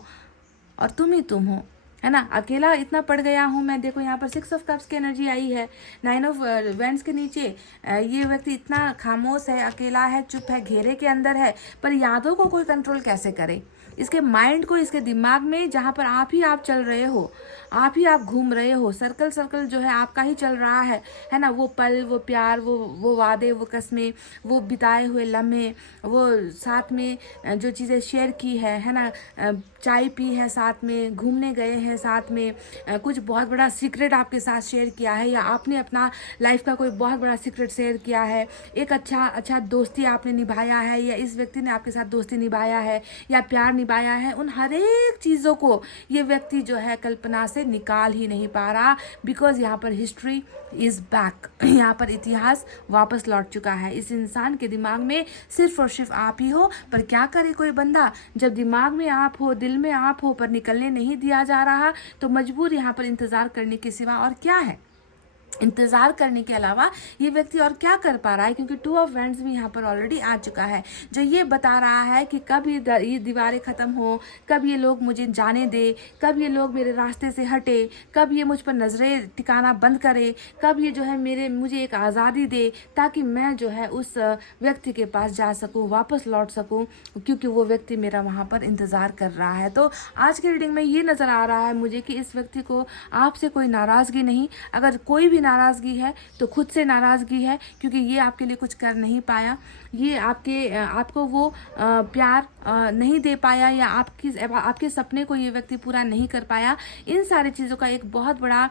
और तुम ही तुम हो, है ना, अकेला इतना पड़ गया हूँ मैं। देखो यहाँ पर 6 ऑफ कप्स की एनर्जी आई है, 9 ऑफ वैंड्स के नीचे ये व्यक्ति इतना खामोश है, अकेला है, चुप है, घेरे के अंदर है, पर यादों को कोई कंट्रोल कैसे करे? इसके माइंड को, इसके दिमाग में, जहाँ पर आप चल रहे हो, आप ही आप घूम रहे हो, सर्कल जो है आपका ही चल रहा है ना, वो पल, वो प्यार, वो वादे, वो कस्में, वो बिताए हुए लम्हे, वो साथ में जो चीज़ें शेयर की है ना, चाय पी है साथ में, घूमने गए हैं साथ में, कुछ बहुत बड़ा सीक्रेट आपके साथ शेयर किया है, या आपने अपना लाइफ का कोई बहुत बड़ा सीक्रेट शेयर किया है, एक अच्छा दोस्ती आपने निभाया है, या इस व्यक्ति ने आपके साथ दोस्ती निभाया है या प्यार निभाया है, उन हर एक चीज़ों को ये व्यक्ति जो है कल्पना से निकाल ही नहीं पा रहा, बिकॉज यहाँ पर हिस्ट्री इज़ बैक, यहाँ पर इतिहास वापस लौट चुका है। इस इंसान के दिमाग में सिर्फ और सिर्फ आप ही हो, पर क्या करे कोई बंदा, जब दिमाग में आप हो, दिल में आप हो, पर निकलने नहीं दिया जा रहा, तो मजबूर यहाँ पर इंतज़ार करने के सिवा और क्या है? इंतज़ार करने के अलावा ये व्यक्ति और क्या कर पा रहा है? क्योंकि 2 ऑफ वैंड्स भी यहाँ पर ऑलरेडी आ चुका है, जो ये बता रहा है कि कब ये दीवारें ख़त्म हो, कब ये लोग मुझे जाने दे, कब ये लोग मेरे रास्ते से हटे, कब ये मुझ पर नज़रें टिकाना बंद करे, कब ये जो है मुझे एक आज़ादी दे, ताकि मैं जो है उस व्यक्ति के पास जा सकूँ, वापस लौट सकूँ, क्योंकि वो व्यक्ति मेरा वहाँ पर इंतज़ार कर रहा है। तो आज की रीडिंग में ये नज़र आ रहा है मुझे कि इस व्यक्ति को आपसे कोई नाराज़गी नहीं, अगर कोई भी नाराज़गी है तो खुद से नाराज़गी है, क्योंकि ये आपके लिए कुछ कर नहीं पाया, ये आपको वो प्यार नहीं दे पाया, या आपके सपने को ये व्यक्ति पूरा नहीं कर पाया। इन सारी चीज़ों का एक बहुत बड़ा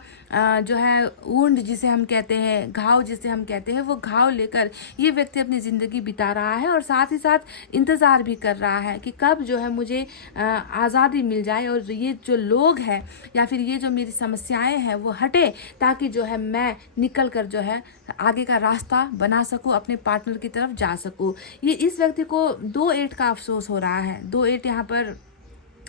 जो है वुंड जिसे हम कहते हैं, घाव जिसे हम कहते हैं, वो घाव लेकर ये व्यक्ति अपनी ज़िंदगी बिता रहा है, और साथ ही साथ इंतज़ार भी कर रहा है कि कब जो है मुझे आज़ादी मिल जाए, और ये जो लोग हैं या फिर ये जो मेरी समस्याएं हैं वो हटे, ताकि जो है मैं निकल कर जो है आगे का रास्ता बना सकूं, अपने पार्टनर की तरफ जा सकूं। ये इस व्यक्ति को 2 8 का अफसोस हो रहा है। 2 8 यहाँ पर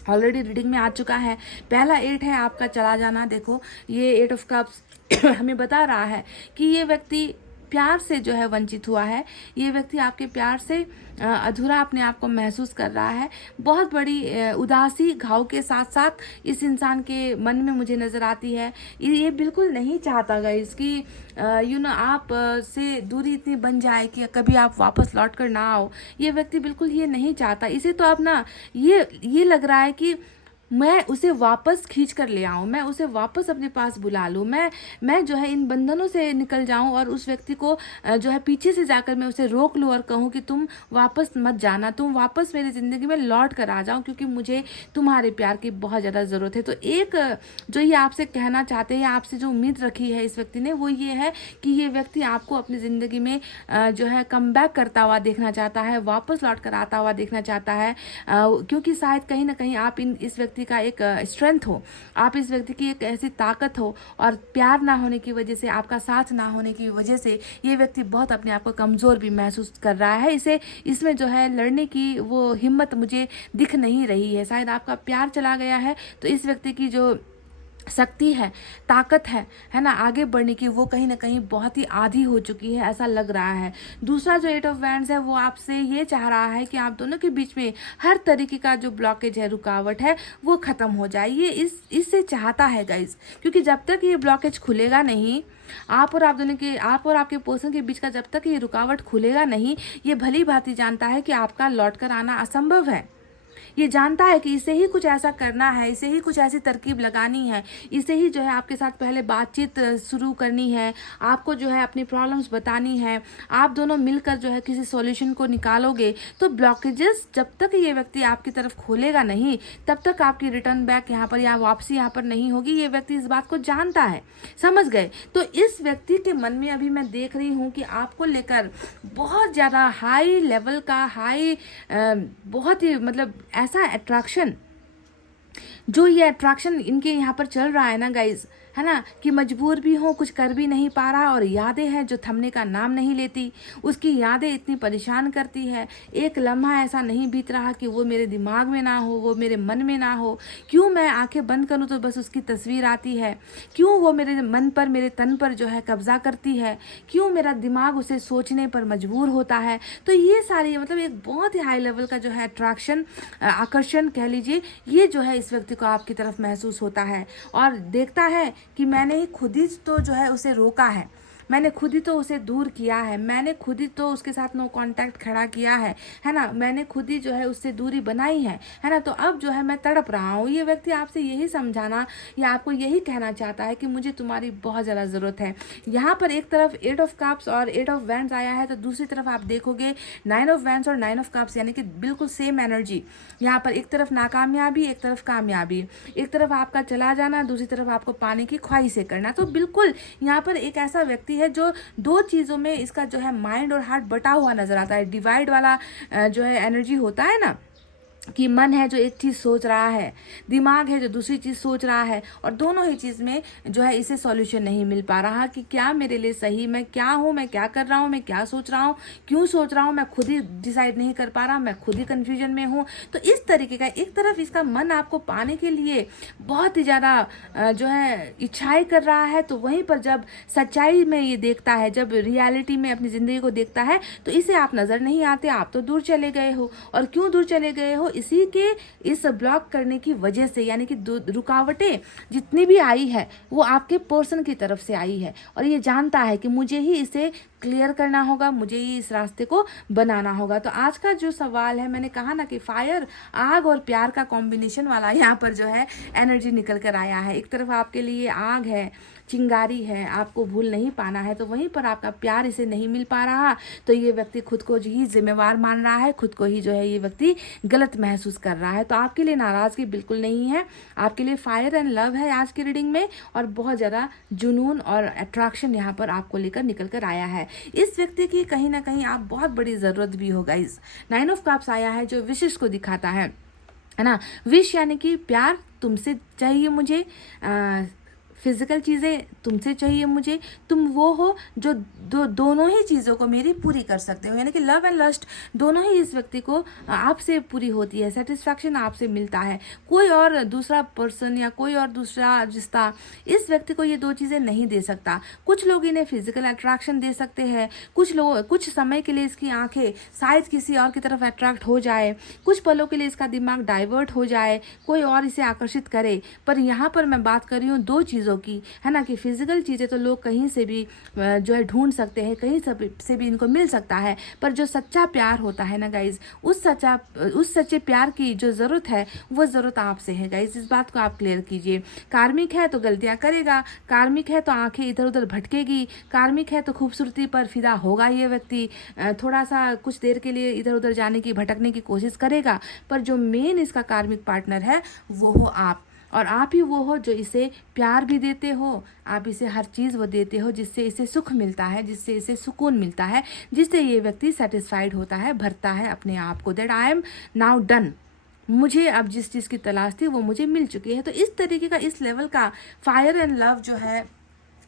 ऑलरेडी रीडिंग में आ चुका है। पहला 8 है आपका चला जाना। देखो ये 8 ऑफ कप्स हमें बता रहा है कि ये व्यक्ति प्यार से जो है वंचित हुआ है, ये व्यक्ति आपके प्यार से अधूरा अपने आप को महसूस कर रहा है। बहुत बड़ी उदासी घाव के साथ साथ इस इंसान के मन में मुझे नज़र आती है। ये बिल्कुल नहीं चाहता गाइस कि आप से दूरी इतनी बन जाए कि कभी आप वापस लौट कर ना आओ। ये व्यक्ति बिल्कुल ये नहीं चाहता। इसे तो अब ना ये लग रहा है कि मैं उसे वापस खींच कर ले आऊँ, मैं उसे वापस अपने पास बुला लूँ, मैं जो है इन बंधनों से निकल जाऊँ और उस व्यक्ति को जो है पीछे से जाकर मैं उसे रोक लूँ और कहूँ कि तुम वापस मत जाना, तुम वापस मेरी ज़िंदगी में लौट कर आ जाओ, क्योंकि मुझे तुम्हारे प्यार की बहुत ज़्यादा ज़रूरत है। तो एक जो ये आपसे कहना चाहते हैं, आपसे जो उम्मीद रखी है इस व्यक्ति ने, वो ये है कि ये व्यक्ति आपको अपनी ज़िंदगी में जो है कम बैक करता हुआ देखना चाहता है, वापस लौट कर आता हुआ देखना चाहता है, क्योंकि शायद कहीं ना कहीं आप इस व्यक्ति का एक स्ट्रेंथ हो, आप इस व्यक्ति की एक ऐसी ताकत हो, और प्यार ना होने की वजह से, आपका साथ ना होने की वजह से ये व्यक्ति बहुत अपने आप को कमज़ोर भी महसूस कर रहा है। इसमें जो है लड़ने की वो हिम्मत मुझे दिख नहीं रही है। शायद आपका प्यार चला गया है, तो इस व्यक्ति की जो शक्ति है, ताकत है ना, आगे बढ़ने की, वो कहीं ना कहीं बहुत ही आधी हो चुकी है, ऐसा लग रहा है। दूसरा जो 8 ऑफ वैंड्स है, वो आपसे ये चाह रहा है कि आप दोनों के बीच में हर तरीके का जो ब्लॉकेज है, रुकावट है, वो ख़त्म हो जाए। ये इससे चाहता है गाइज, क्योंकि जब तक ये ब्लॉकेज खुलेगा नहीं, आप और आपके पर्सन के बीच का जब तक ये रुकावट खुलेगा नहीं, ये भली भांति जानता है कि आपका लौट कर आना असंभव है। ये जानता है कि इसे ही कुछ ऐसा करना है, इसे ही कुछ ऐसी तरकीब लगानी है, इसे ही जो है आपके साथ पहले बातचीत शुरू करनी है, आपको जो है अपनी प्रॉब्लम्स बतानी है, आप दोनों मिलकर जो है किसी सॉल्यूशन को निकालोगे। तो ब्लॉकेजेस जब तक ये व्यक्ति आपकी तरफ खोलेगा नहीं, तब तक आपकी रिटर्न बैक यहाँ पर या वापसी यहाँ पर नहीं होगी। ये व्यक्ति इस बात को जानता है, समझ गए। तो इस व्यक्ति के मन में अभी मैं देख रही हूँ कि आपको लेकर बहुत ज़्यादा हाई लेवल का बहुत ही मतलब ऐसा अट्रैक्शन, जो ये अट्रैक्शन इनके यहाँ पर चल रहा है ना गाइज, है ना, कि मजबूर भी हो, कुछ कर भी नहीं पा रहा, और यादें हैं जो थमने का नाम नहीं लेती, उसकी यादें इतनी परेशान करती है। एक लम्हा ऐसा नहीं बीत रहा कि वो मेरे दिमाग में ना हो, वो मेरे मन में ना हो। क्यों मैं आंखें बंद करूं तो बस उसकी तस्वीर आती है, क्यों वो मेरे मन पर, मेरे तन पर जो है कब्जा करती है, क्यों मेरा दिमाग उसे सोचने पर मजबूर होता है। तो ये सारी मतलब एक बहुत ही हाई लेवल का जो है अट्रैक्शन, आकर्षण कह लीजिए, ये जो है इस व्यक्ति को आपकी तरफ महसूस होता है, और देखता है कि मैंने ही खुद ही तो जो है उसे रोका है, मैंने खुद ही तो उसे दूर किया है, मैंने खुद ही तो उसके साथ नो कांटेक्ट खड़ा किया है ना, मैंने खुद ही जो है उससे दूरी बनाई है ना। तो अब जो है मैं तड़प रहा हूँ। ये व्यक्ति आपसे यही समझाना या आपको यही कहना चाहता है कि मुझे तुम्हारी बहुत ज़्यादा ज़रूरत है। यहाँ पर एक तरफ 8 ऑफ कप्स और 8 ऑफ वैंड्स आया है, तो दूसरी तरफ आप देखोगे 9 ऑफ वैंड्स और 9 ऑफ कप्स, यानी कि बिल्कुल सेम एनर्जी। यहाँ पर एक तरफ नाकामयाबी, एक तरफ कामयाबी, एक तरफ आपका चला जाना, दूसरी तरफ आपको पाने की ख्वाहिशें करना। तो बिल्कुल यहाँ पर एक ऐसा व्यक्ति है जो दो चीज़ों में इसका जो है माइंड और हार्ट बटा हुआ नजर आता है। डिवाइड वाला जो है एनर्जी होता है ना, कि मन है जो एक चीज़ सोच रहा है, दिमाग है जो दूसरी चीज़ सोच रहा है, और दोनों ही चीज़ में जो है इसे सॉल्यूशन नहीं मिल पा रहा कि क्या मेरे लिए सही, मैं क्या हूँ, मैं क्या कर रहा हूँ, मैं क्या सोच रहा हूँ, क्यों सोच रहा हूँ, मैं खुद ही डिसाइड नहीं कर पा रहा, मैं खुद ही कन्फ्यूजन में हूँ। तो इस तरीके का एक तरफ इसका मन आपको पाने के लिए बहुत ही ज़्यादा जो है इच्छाएं कर रहा है, तो वहीं पर जब सच्चाई में ये देखता है, जब रियलिटी में अपनी ज़िंदगी को देखता है, तो इसे आप नज़र नहीं आते, आप तो दूर चले गए हो। और क्यों दूर चले गए हो? इसी के इस ब्लॉक करने की वजह से, यानी कि रुकावटें जितनी भी आई है वो आपके पर्सन की तरफ से आई है, और ये जानता है कि मुझे ही इसे क्लियर करना होगा, मुझे ही इस रास्ते को बनाना होगा। तो आज का जो सवाल है, मैंने कहा ना कि फायर, आग और प्यार का कॉम्बिनेशन वाला यहाँ पर जो है एनर्जी निकल कर आया है। एक तरफ आपके लिए आग है, चिंगारी है, आपको भूल नहीं पाना है, तो वहीं पर आपका प्यार इसे नहीं मिल पा रहा, तो ये व्यक्ति खुद को ही जिम्मेवार मान रहा है, खुद को ही जो है ये व्यक्ति गलत महसूस कर रहा है। तो आपके लिए नाराज़गी बिल्कुल नहीं है, आपके लिए फायर एंड लव है आज की रीडिंग में, और बहुत ज़्यादा जुनून और अट्रैक्शन यहाँ पर आपको लेकर निकल कर आया है। इस व्यक्ति की कहीं ना कहीं आप बहुत बड़ी ज़रूरत भी हो गाइस। 9 ऑफ कप्स आया है जो विशेष को दिखाता है ना, विश यानी कि प्यार तुमसे चाहिए मुझे, फिजिकल चीज़ें तुमसे चाहिए मुझे, तुम वो हो जो दोनों ही चीज़ों को मेरी पूरी कर सकते हो, यानी कि लव एंड लस्ट दोनों ही इस व्यक्ति को आपसे पूरी होती है, सेटिस्फैक्शन आपसे मिलता है। कोई और दूसरा पर्सन या कोई और दूसरा रिश्ता इस व्यक्ति को ये दो चीज़ें नहीं दे सकता। कुछ लोग इन्हें फिजिकल अट्रैक्शन दे सकते हैं, कुछ लोग कुछ समय के लिए इसकी आंखें शायद किसी और की तरफ अट्रैक्ट हो जाए, कुछ पलों के लिए इसका दिमाग डाइवर्ट हो जाए, कोई और इसे आकर्षित करे। पर यहाँ पर मैं बात कर रही हूँ दो चीज़ों की, है ना, कि फिजिकल चीज़ें तो लोग कहीं से भी जो है ढूंढ सकते हैं, कहीं से भी इनको मिल सकता है। पर जो सच्चा प्यार होता है ना गाइज, उस सच्चे प्यार की जो ज़रूरत है वो ज़रूरत आपसे है गाइज। इस बात को आप क्लियर कीजिए। कार्मिक है तो गलतियाँ करेगा, कार्मिक है तो आंखें इधर उधर भटकेगी, कार्मिक है तो खूबसूरती पर फिदा होगा ये व्यक्ति, थोड़ा सा कुछ देर के लिए इधर उधर जाने की भटकने की कोशिश करेगा। पर जो मेन इसका कार्मिक पार्टनर है वो हो आप, और आप ही वो हो जो इसे प्यार भी देते हो, आप इसे हर चीज़ वो देते हो जिससे इसे सुख मिलता है, जिससे इसे सुकून मिलता है, जिससे ये व्यक्ति सेटिस्फाइड होता है, भरता है अपने आप को, that I am now done. मुझे अब जिस चीज़ की तलाश थी वो मुझे मिल चुकी है। तो इस तरीके का, इस लेवल का फायर एंड लव जो है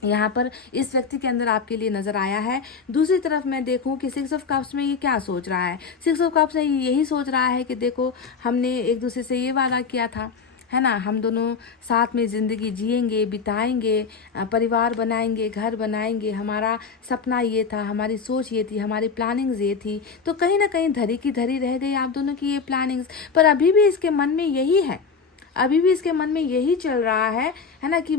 यहाँ पर इस व्यक्ति के अंदर आपके लिए नज़र आया है। दूसरी तरफ मैं देखूँ कि 6 ऑफ कप्स में ये क्या सोच रहा है। 6 ऑफ कप्स में यही सोच रहा है कि देखो, हमने एक दूसरे से ये वादा किया था, है ना, हम दोनों साथ में ज़िंदगी जिएंगे, बिताएंगे, परिवार बनाएंगे, घर बनाएंगे, हमारा सपना ये था, हमारी सोच ये थी, हमारी प्लानिंग्स ये थी। तो कहीं ना कहीं धरी की धरी रह गई आप दोनों की ये प्लानिंग्स। पर अभी भी इसके मन में यही है, अभी भी इसके मन में यही चल रहा है ना, कि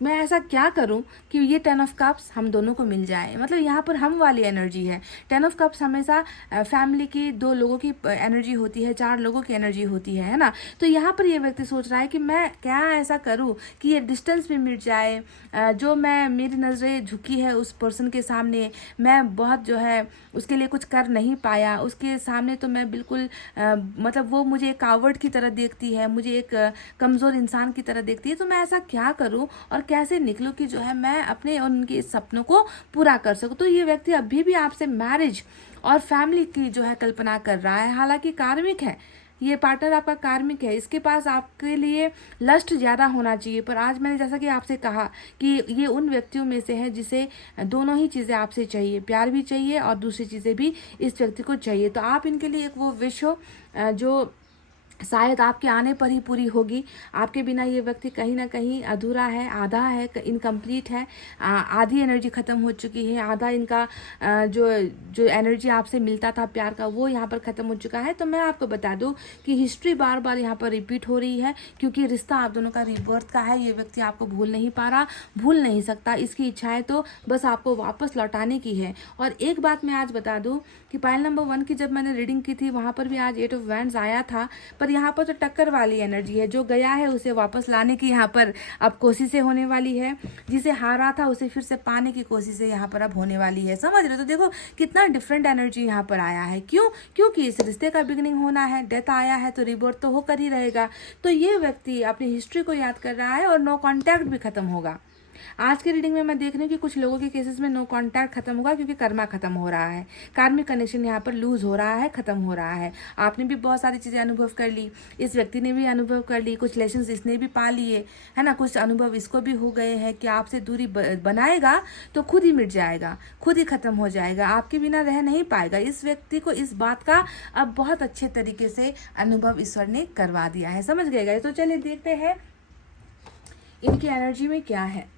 मैं ऐसा क्या करूं कि ये 10 ऑफ कप्स हम दोनों को मिल जाए। मतलब यहाँ पर हम वाली एनर्जी है। 10 ऑफ कप्स हमेशा फैमिली की, 2 लोगों की एनर्जी होती है, 4 लोगों की एनर्जी होती है ना। तो यहाँ पर ये व्यक्ति सोच रहा है कि मैं क्या ऐसा करूँ कि ये डिस्टेंस भी मिट जाए, जो मेरी नज़रें झुकी है उस पर्सन के सामने, मैं बहुत जो है उसके लिए कुछ कर नहीं पाया, उसके सामने तो मैं बिल्कुल मतलब वो मुझे एक कावर्ड की तरह देखती है, मुझे एक कमज़ोर इंसान की तरह देखती है। तो मैं ऐसा क्या करूँ और कैसे निकलूँ कि जो है मैं अपने और उनके सपनों को पूरा कर सकूँ। तो ये व्यक्ति अभी भी आपसे मैरिज और फैमिली की जो है कल्पना कर रहा है। हालांकि कार्मिक है, ये पार्टनर आपका कार्मिक है, इसके पास आपके लिए लस्ट ज़्यादा होना चाहिए। पर आज मैंने जैसा कि आपसे कहा कि ये उन व्यक्तियों में से है जिसे दोनों ही चीज़ें आपसे चाहिए, प्यार भी चाहिए और दूसरी चीज़ें भी इस व्यक्ति को चाहिए। तो आप इनके लिए एक वो विश हो जो शायद आपके आने पर ही पूरी होगी। आपके बिना ये व्यक्ति कहीं ना कहीं अधूरा है, आधा है, इनकम्प्लीट है, आधी एनर्जी ख़त्म हो चुकी है, आधा इनका जो एनर्जी आपसे मिलता था प्यार का वो यहाँ पर ख़त्म हो चुका है। तो मैं आपको बता दूँ कि हिस्ट्री बार बार यहाँ पर रिपीट हो रही है, क्योंकि रिश्ता आप दोनों का रीबर्थ का है। ये व्यक्ति आपको भूल नहीं पा रहा, भूल नहीं सकता, इसकी इच्छा है तो बस आपको वापस लौटाने की है। और एक बात मैं आज बता दूँ कि पाइल नंबर 1 की जब मैंने रीडिंग की थी वहाँ पर भी आज 8 ऑफ वैंड्स आया था। पर यहाँ पर तो टक्कर वाली एनर्जी है, जो गया है उसे वापस लाने की यहाँ पर अब कोशिशें होने वाली है, जिसे हारा था उसे फिर से पाने की कोशिशें यहाँ पर अब होने वाली है। समझ रहे हो? तो देखो कितना डिफरेंट एनर्जी यहाँ पर आया है। क्योंकि इस रिश्ते का बिगिनिंग होना है, डेथ आया है तो रिबर्थ तो होकर ही रहेगा। तो ये व्यक्ति अपनी हिस्ट्री को याद कर रहा है और नो कॉन्टैक्ट भी खत्म होगा। आज की रीडिंग में मैं देख रही हूँ कि कुछ लोगों के केसेस में नो कॉन्टैक्ट खत्म होगा, क्योंकि कर्मा खत्म हो रहा है, कार्मिक कनेक्शन यहाँ पर लूज हो रहा है, खत्म हो रहा है। आपने भी बहुत सारी चीज़ें अनुभव कर ली, इस व्यक्ति ने भी अनुभव कर ली, कुछ लेसन्स इसने भी पा लिए, है ना, कुछ अनुभव इसको भी हो गए हैं कि आपसे दूरी बनाएगा तो खुद ही मिट जाएगा, खुद ही खत्म हो जाएगा, आपके बिना रह नहीं पाएगा। इस व्यक्ति को इस बात का अब बहुत अच्छे तरीके से अनुभव ईश्वर ने करवा दिया है। समझ गए? तो चलिए देखते हैं इनकी एनर्जी में क्या है।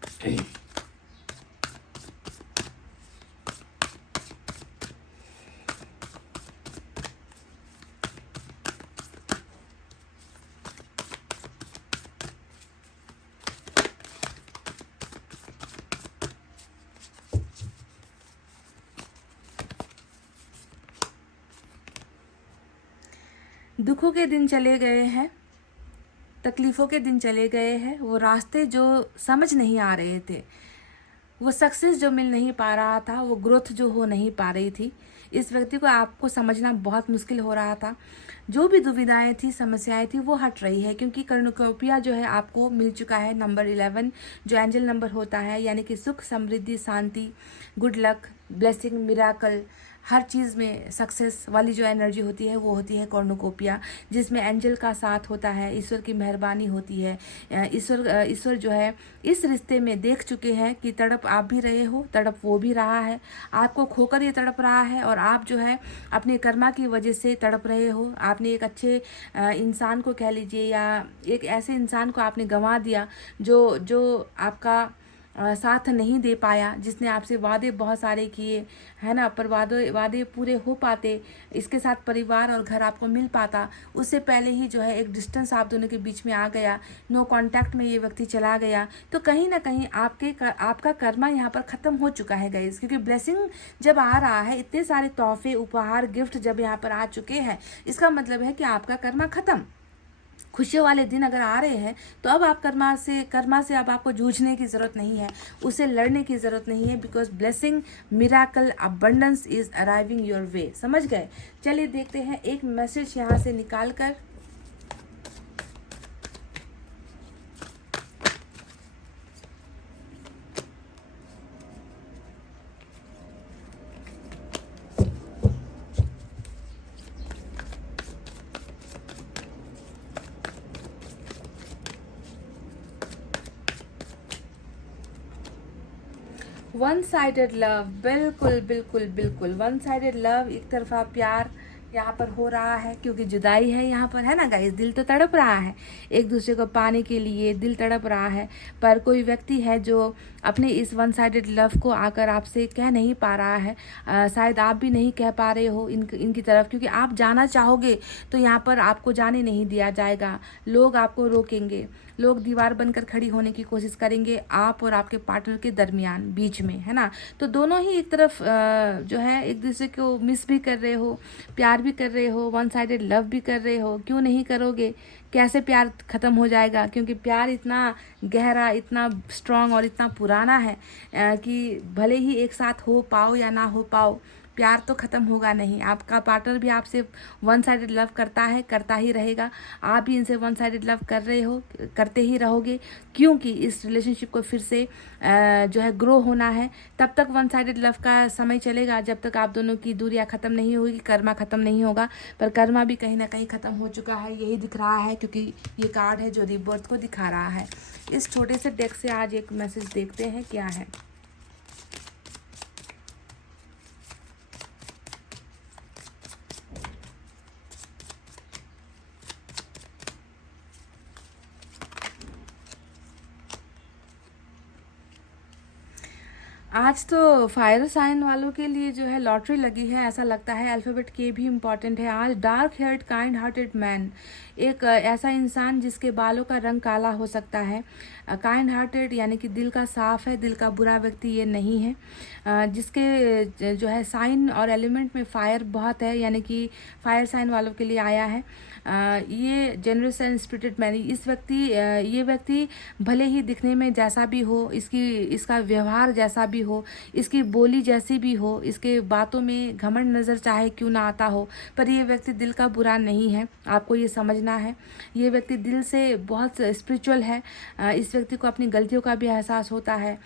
दुखों के दिन चले गए हैं, तकलीफ़ों के दिन चले गए हैं, वो रास्ते जो समझ नहीं आ रहे थे, वो सक्सेस जो मिल नहीं पा रहा था, वो ग्रोथ जो हो नहीं पा रही थी, इस व्यक्ति को आपको समझना बहुत मुश्किल हो रहा था। जो भी दुविधाएं थी, समस्याएं थी, वो हट रही है, क्योंकि कर्णकोपिया जो है आपको मिल चुका है, नंबर 11 जो एंजल नंबर होता है, यानी कि सुख, समृद्धि, शांति, गुड लक, ब्लेसिंग, मिराकल, हर चीज़ में सक्सेस वाली जो एनर्जी होती है वो होती है कॉर्नुकोपिया, जिसमें एंजल का साथ होता है, ईश्वर की मेहरबानी होती है। ईश्वर जो है इस रिश्ते में देख चुके हैं कि तड़प आप भी रहे हो, तड़प वो भी रहा है, आपको खोकर ये तड़प रहा है, और आप जो है अपने कर्मा की वजह से तड़प रहे हो। आपने एक अच्छे इंसान को कह लीजिए, या एक ऐसे इंसान को आपने गंवा दिया जो आपका साथ नहीं दे पाया, जिसने आपसे वादे बहुत सारे किए, है ना, पर वादे पूरे हो पाते, इसके साथ परिवार और घर आपको मिल पाता, उससे पहले ही जो है एक डिस्टेंस आप दोनों के बीच में आ गया, नो कांटेक्ट में ये व्यक्ति चला गया। तो कहीं ना कहीं आपका कर्मा यहाँ पर ख़त्म हो चुका है गाइस, क्योंकि ब्लेसिंग जब आ रहा है, इतने सारे तोहफे, उपहार, गिफ्ट जब यहाँ पर आ चुके हैं, इसका मतलब है कि आपका कर्मा ख़त्म। खुशियों वाले दिन अगर आ रहे हैं तो अब आप कर्मा से अब आपको जूझने की ज़रूरत नहीं है, उससे लड़ने की ज़रूरत नहीं है, because blessing, miracle, abundance is arriving your way. समझ गए? चलिए देखते हैं एक मैसेज यहाँ से निकाल कर। वन साइडेड लव, बिल्कुल बिल्कुल बिल्कुल वन साइडेड लव, एक तरफा प्यार यहाँ पर हो रहा है, क्योंकि जुदाई है यहाँ पर, है ना गाइस। दिल तो तड़प रहा है, एक दूसरे को पाने के लिए दिल तड़प रहा है, पर कोई व्यक्ति है जो अपने इस वन साइडेड लव को आकर आपसे कह नहीं पा रहा है। शायद आप भी नहीं कह पा रहे हो इनकी तरफ, क्योंकि आप जाना चाहोगे तो यहाँ पर आपको जाने नहीं दिया जाएगा, लोग आपको रोकेंगे, लोग दीवार बनकर खड़ी होने की कोशिश करेंगे आप और आपके पार्टनर के दरमियान, बीच में, है ना। तो दोनों ही एक तरफ जो है एक दूसरे को मिस भी कर रहे हो, प्यार भी कर रहे हो, वन साइडेड लव भी कर रहे हो। क्यों नहीं करोगे? कैसे प्यार ख़त्म हो जाएगा? क्योंकि प्यार इतना गहरा, इतना स्ट्रॉन्ग और इतना पुराना है कि भले ही एक साथ हो पाओ या ना हो पाओ, प्यार तो ख़त्म होगा नहीं। आपका पार्टनर भी आपसे वन साइडेड लव करता है, करता ही रहेगा, आप भी इनसे वन साइडेड लव कर रहे हो, करते ही रहोगे, क्योंकि इस रिलेशनशिप को फिर से जो है ग्रो होना है। तब तक वन साइडेड लव का समय चलेगा जब तक आप दोनों की दूरियां ख़त्म नहीं होगी, कर्मा ख़त्म नहीं होगा। पर कर्मा भी कहीं ना कहीं ख़त्म हो चुका है, यही दिख रहा है, क्योंकि ये कार्ड है जो रीबर्थ को दिखा रहा है। इस छोटे से डेक से आज एक मैसेज देखते हैं क्या है। आज तो फायर साइन वालों के लिए जो है लॉटरी लगी है, ऐसा लगता है। अल्फ़ाबेट के भी इम्पॉर्टेंट है आज। Dark heard kind hearted man, एक ऐसा इंसान जिसके बालों का रंग काला हो सकता है। काइंड हार्टेड यानी कि दिल का साफ है, दिल का बुरा व्यक्ति ये नहीं है। जिसके जो है साइन और एलिमेंट में फायर बहुत है, यानी कि फायर साइन वालों के लिए आया है। ये जेनरस एंड स्पिरिटेड मैन, ये व्यक्ति भले ही दिखने में जैसा भी हो, इसका व्यवहार जैसा भी हो, इसकी बोली जैसी भी हो, इसके बातों में घमंड नज़र चाहे क्यों ना आता हो, पर ये व्यक्ति दिल का बुरा नहीं है, आपको ये समझना है। ये व्यक्ति दिल से बहुत स्पिरिचुअल है। इस व्यक्ति को अपनी गलतियों का भी एहसास होता है।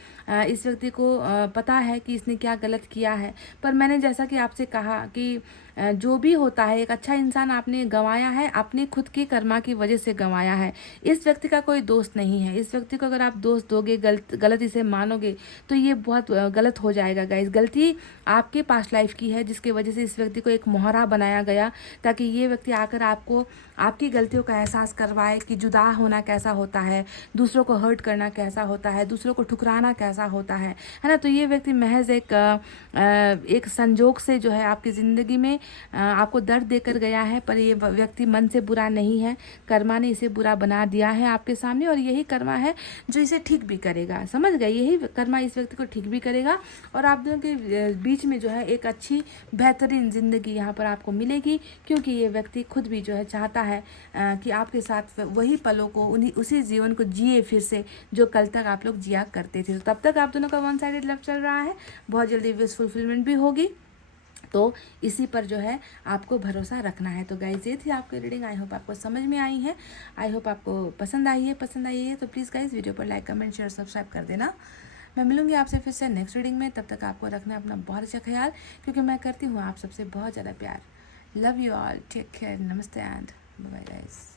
इस व्यक्ति को पता है कि इसने क्या गलत किया है। पर मैंने जैसा कि आपसे कहा कि जो भी होता है, एक अच्छा इंसान आपने गंवाया है, अपने खुद की कर्मा की वजह से गंवाया है। इस व्यक्ति का कोई दोस्त नहीं है। इस व्यक्ति को अगर आप दोस्त दोगे, गलती से मानोगे, तो ये बहुत गलत हो जाएगा गाइस। गलती आपके पास्ट लाइफ की है, जिसकी वजह से इस व्यक्ति को एक मोहरा बनाया गया, ताकि ये व्यक्ति आकर आपको आपकी गलतियों का एहसास करवाए कि जुदा होना कैसा होता है, दूसरों को हर्ट करना कैसा होता है, दूसरों को ठुकराना कैसा होता है ना। तो ये व्यक्ति महज एक संजोग से जो है आपकी ज़िंदगी में आपको दर्द देकर गया है, पर ये व्यक्ति मन से बुरा नहीं है। कर्मा ने इसे बुरा बना दिया है आपके सामने, और यही कर्मा है जो इसे ठीक भी करेगा। समझ गए? यही कर्मा इस व्यक्ति को ठीक भी करेगा, और आप दोनों के बीच में जो है एक अच्छी बेहतरीन ज़िंदगी यहाँ पर आपको मिलेगी, क्योंकि ये व्यक्ति खुद भी जो है चाहता है कि आपके साथ वही पलों को, उसी जीवन को जिए फिर से, जो कल तक आप लोग जिया करते थे। तो तब तक आप दोनों का वन साइडेड लव चल रहा है, बहुत जल्दी विश फुलफिलमेंट भी होगी। तो इसी पर जो है आपको भरोसा रखना है। तो गाइज ये थी आपकी रीडिंग। आई होप आपको समझ में आई है, आई होप आपको पसंद आई है। तो प्लीज़ गाइज वीडियो पर लाइक, कमेंट, शेयर, सब्सक्राइब कर देना। मैं मिलूंगी आपसे फिर से नेक्स्ट रीडिंग में। तब तक आपको रखना है अपना बहुत अच्छा ख्याल, क्योंकि मैं करती हूँ आप सबसे बहुत ज़्यादा प्यार। Love you all, take care, नमस्ते एंड बाय गाइस।